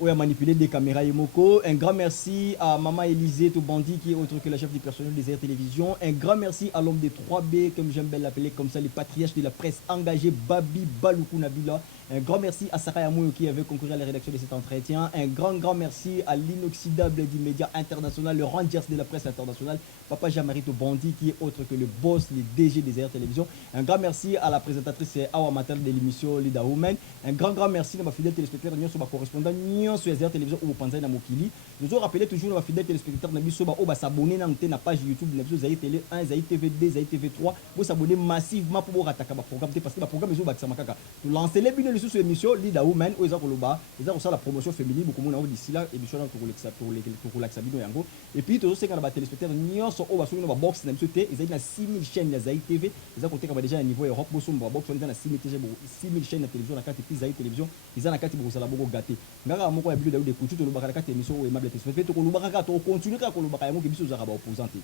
Où a manipulé des caméras Yemoko. Un grand merci à Maman Élisée Tobandi qui est autre que la chef du personnel des Air Télévision. Un grand merci à l'homme des 3B, comme j'aime bien l'appeler comme ça, les patriarches de la presse engagés, Babi Baloukou Nabila. Un grand merci à Sarah Yamouyo qui avait concouru à la rédaction de cet entretien. Un grand merci à l'inoxydable du média international, le Rangers de la presse internationale, Papa Jean-Marie Tobandi qui est autre que le boss, le DG des Air Télévision. Un grand merci à la présentatrice Awa Matal de l'émission Lida Women. Un grand merci à ma fidèle téléspectateur, sur ma correspondant sur les Air Télévision ou Panzai na Mokili. Nous avons rappelé toujours à ma fidèle téléspectateur de s'abonner à la page YouTube de Zaï Télé 1, Zaï TV 2, Zaï TV 3. Vous s'abonner massivement pour attaquer le programme parce que le programme est au lancer les binaires sur l'émission Lida Women où ils ont la promotion féminine beaucoup moins d'ici là émission pour l'axabino yango et puis tous ceux qui ont la téléspectateurs nyonso au baso na box na biso te ils ont 6000 chaînes ya Zaï TV ils ont compté comme déjà à niveau Europe boso na box on a 6000 chaînes de télévision na carte puis Zaï Télévision ils ont la carte pour ça la boko gâté ngaka moko ya bilo de kutu to lobaka carte émission au aimable téléspectateurs to lobaka to continuer ka ko lobaka yango biso za ba opposante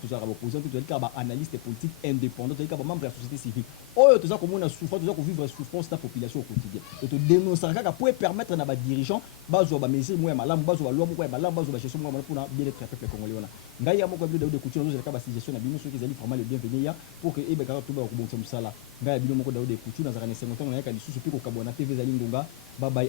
tout ça opposante to ka ba analyste politique indépendant to ka ba membre de la société civile oyo to za komona souffrance to za ko vivre souffrance la population au quotidien et to dénoncer kaka pour permettre na ba dirigeants bazo ba mesure moya malamu bazo ba loi moko ya malamu bazo ba gestion moya pour na bien être peuple congolais wana ngai ya moko ya bilo de kutu zo ka ba suggestion na bino soki ezali vraiment le bienvenu ya pour que ebe kaka to ba ko bonsa musala ngai ya bilo moko de kutu na zakane sengo tonga ya ka lisusu pe ko kabona TV zali ngonga bye bye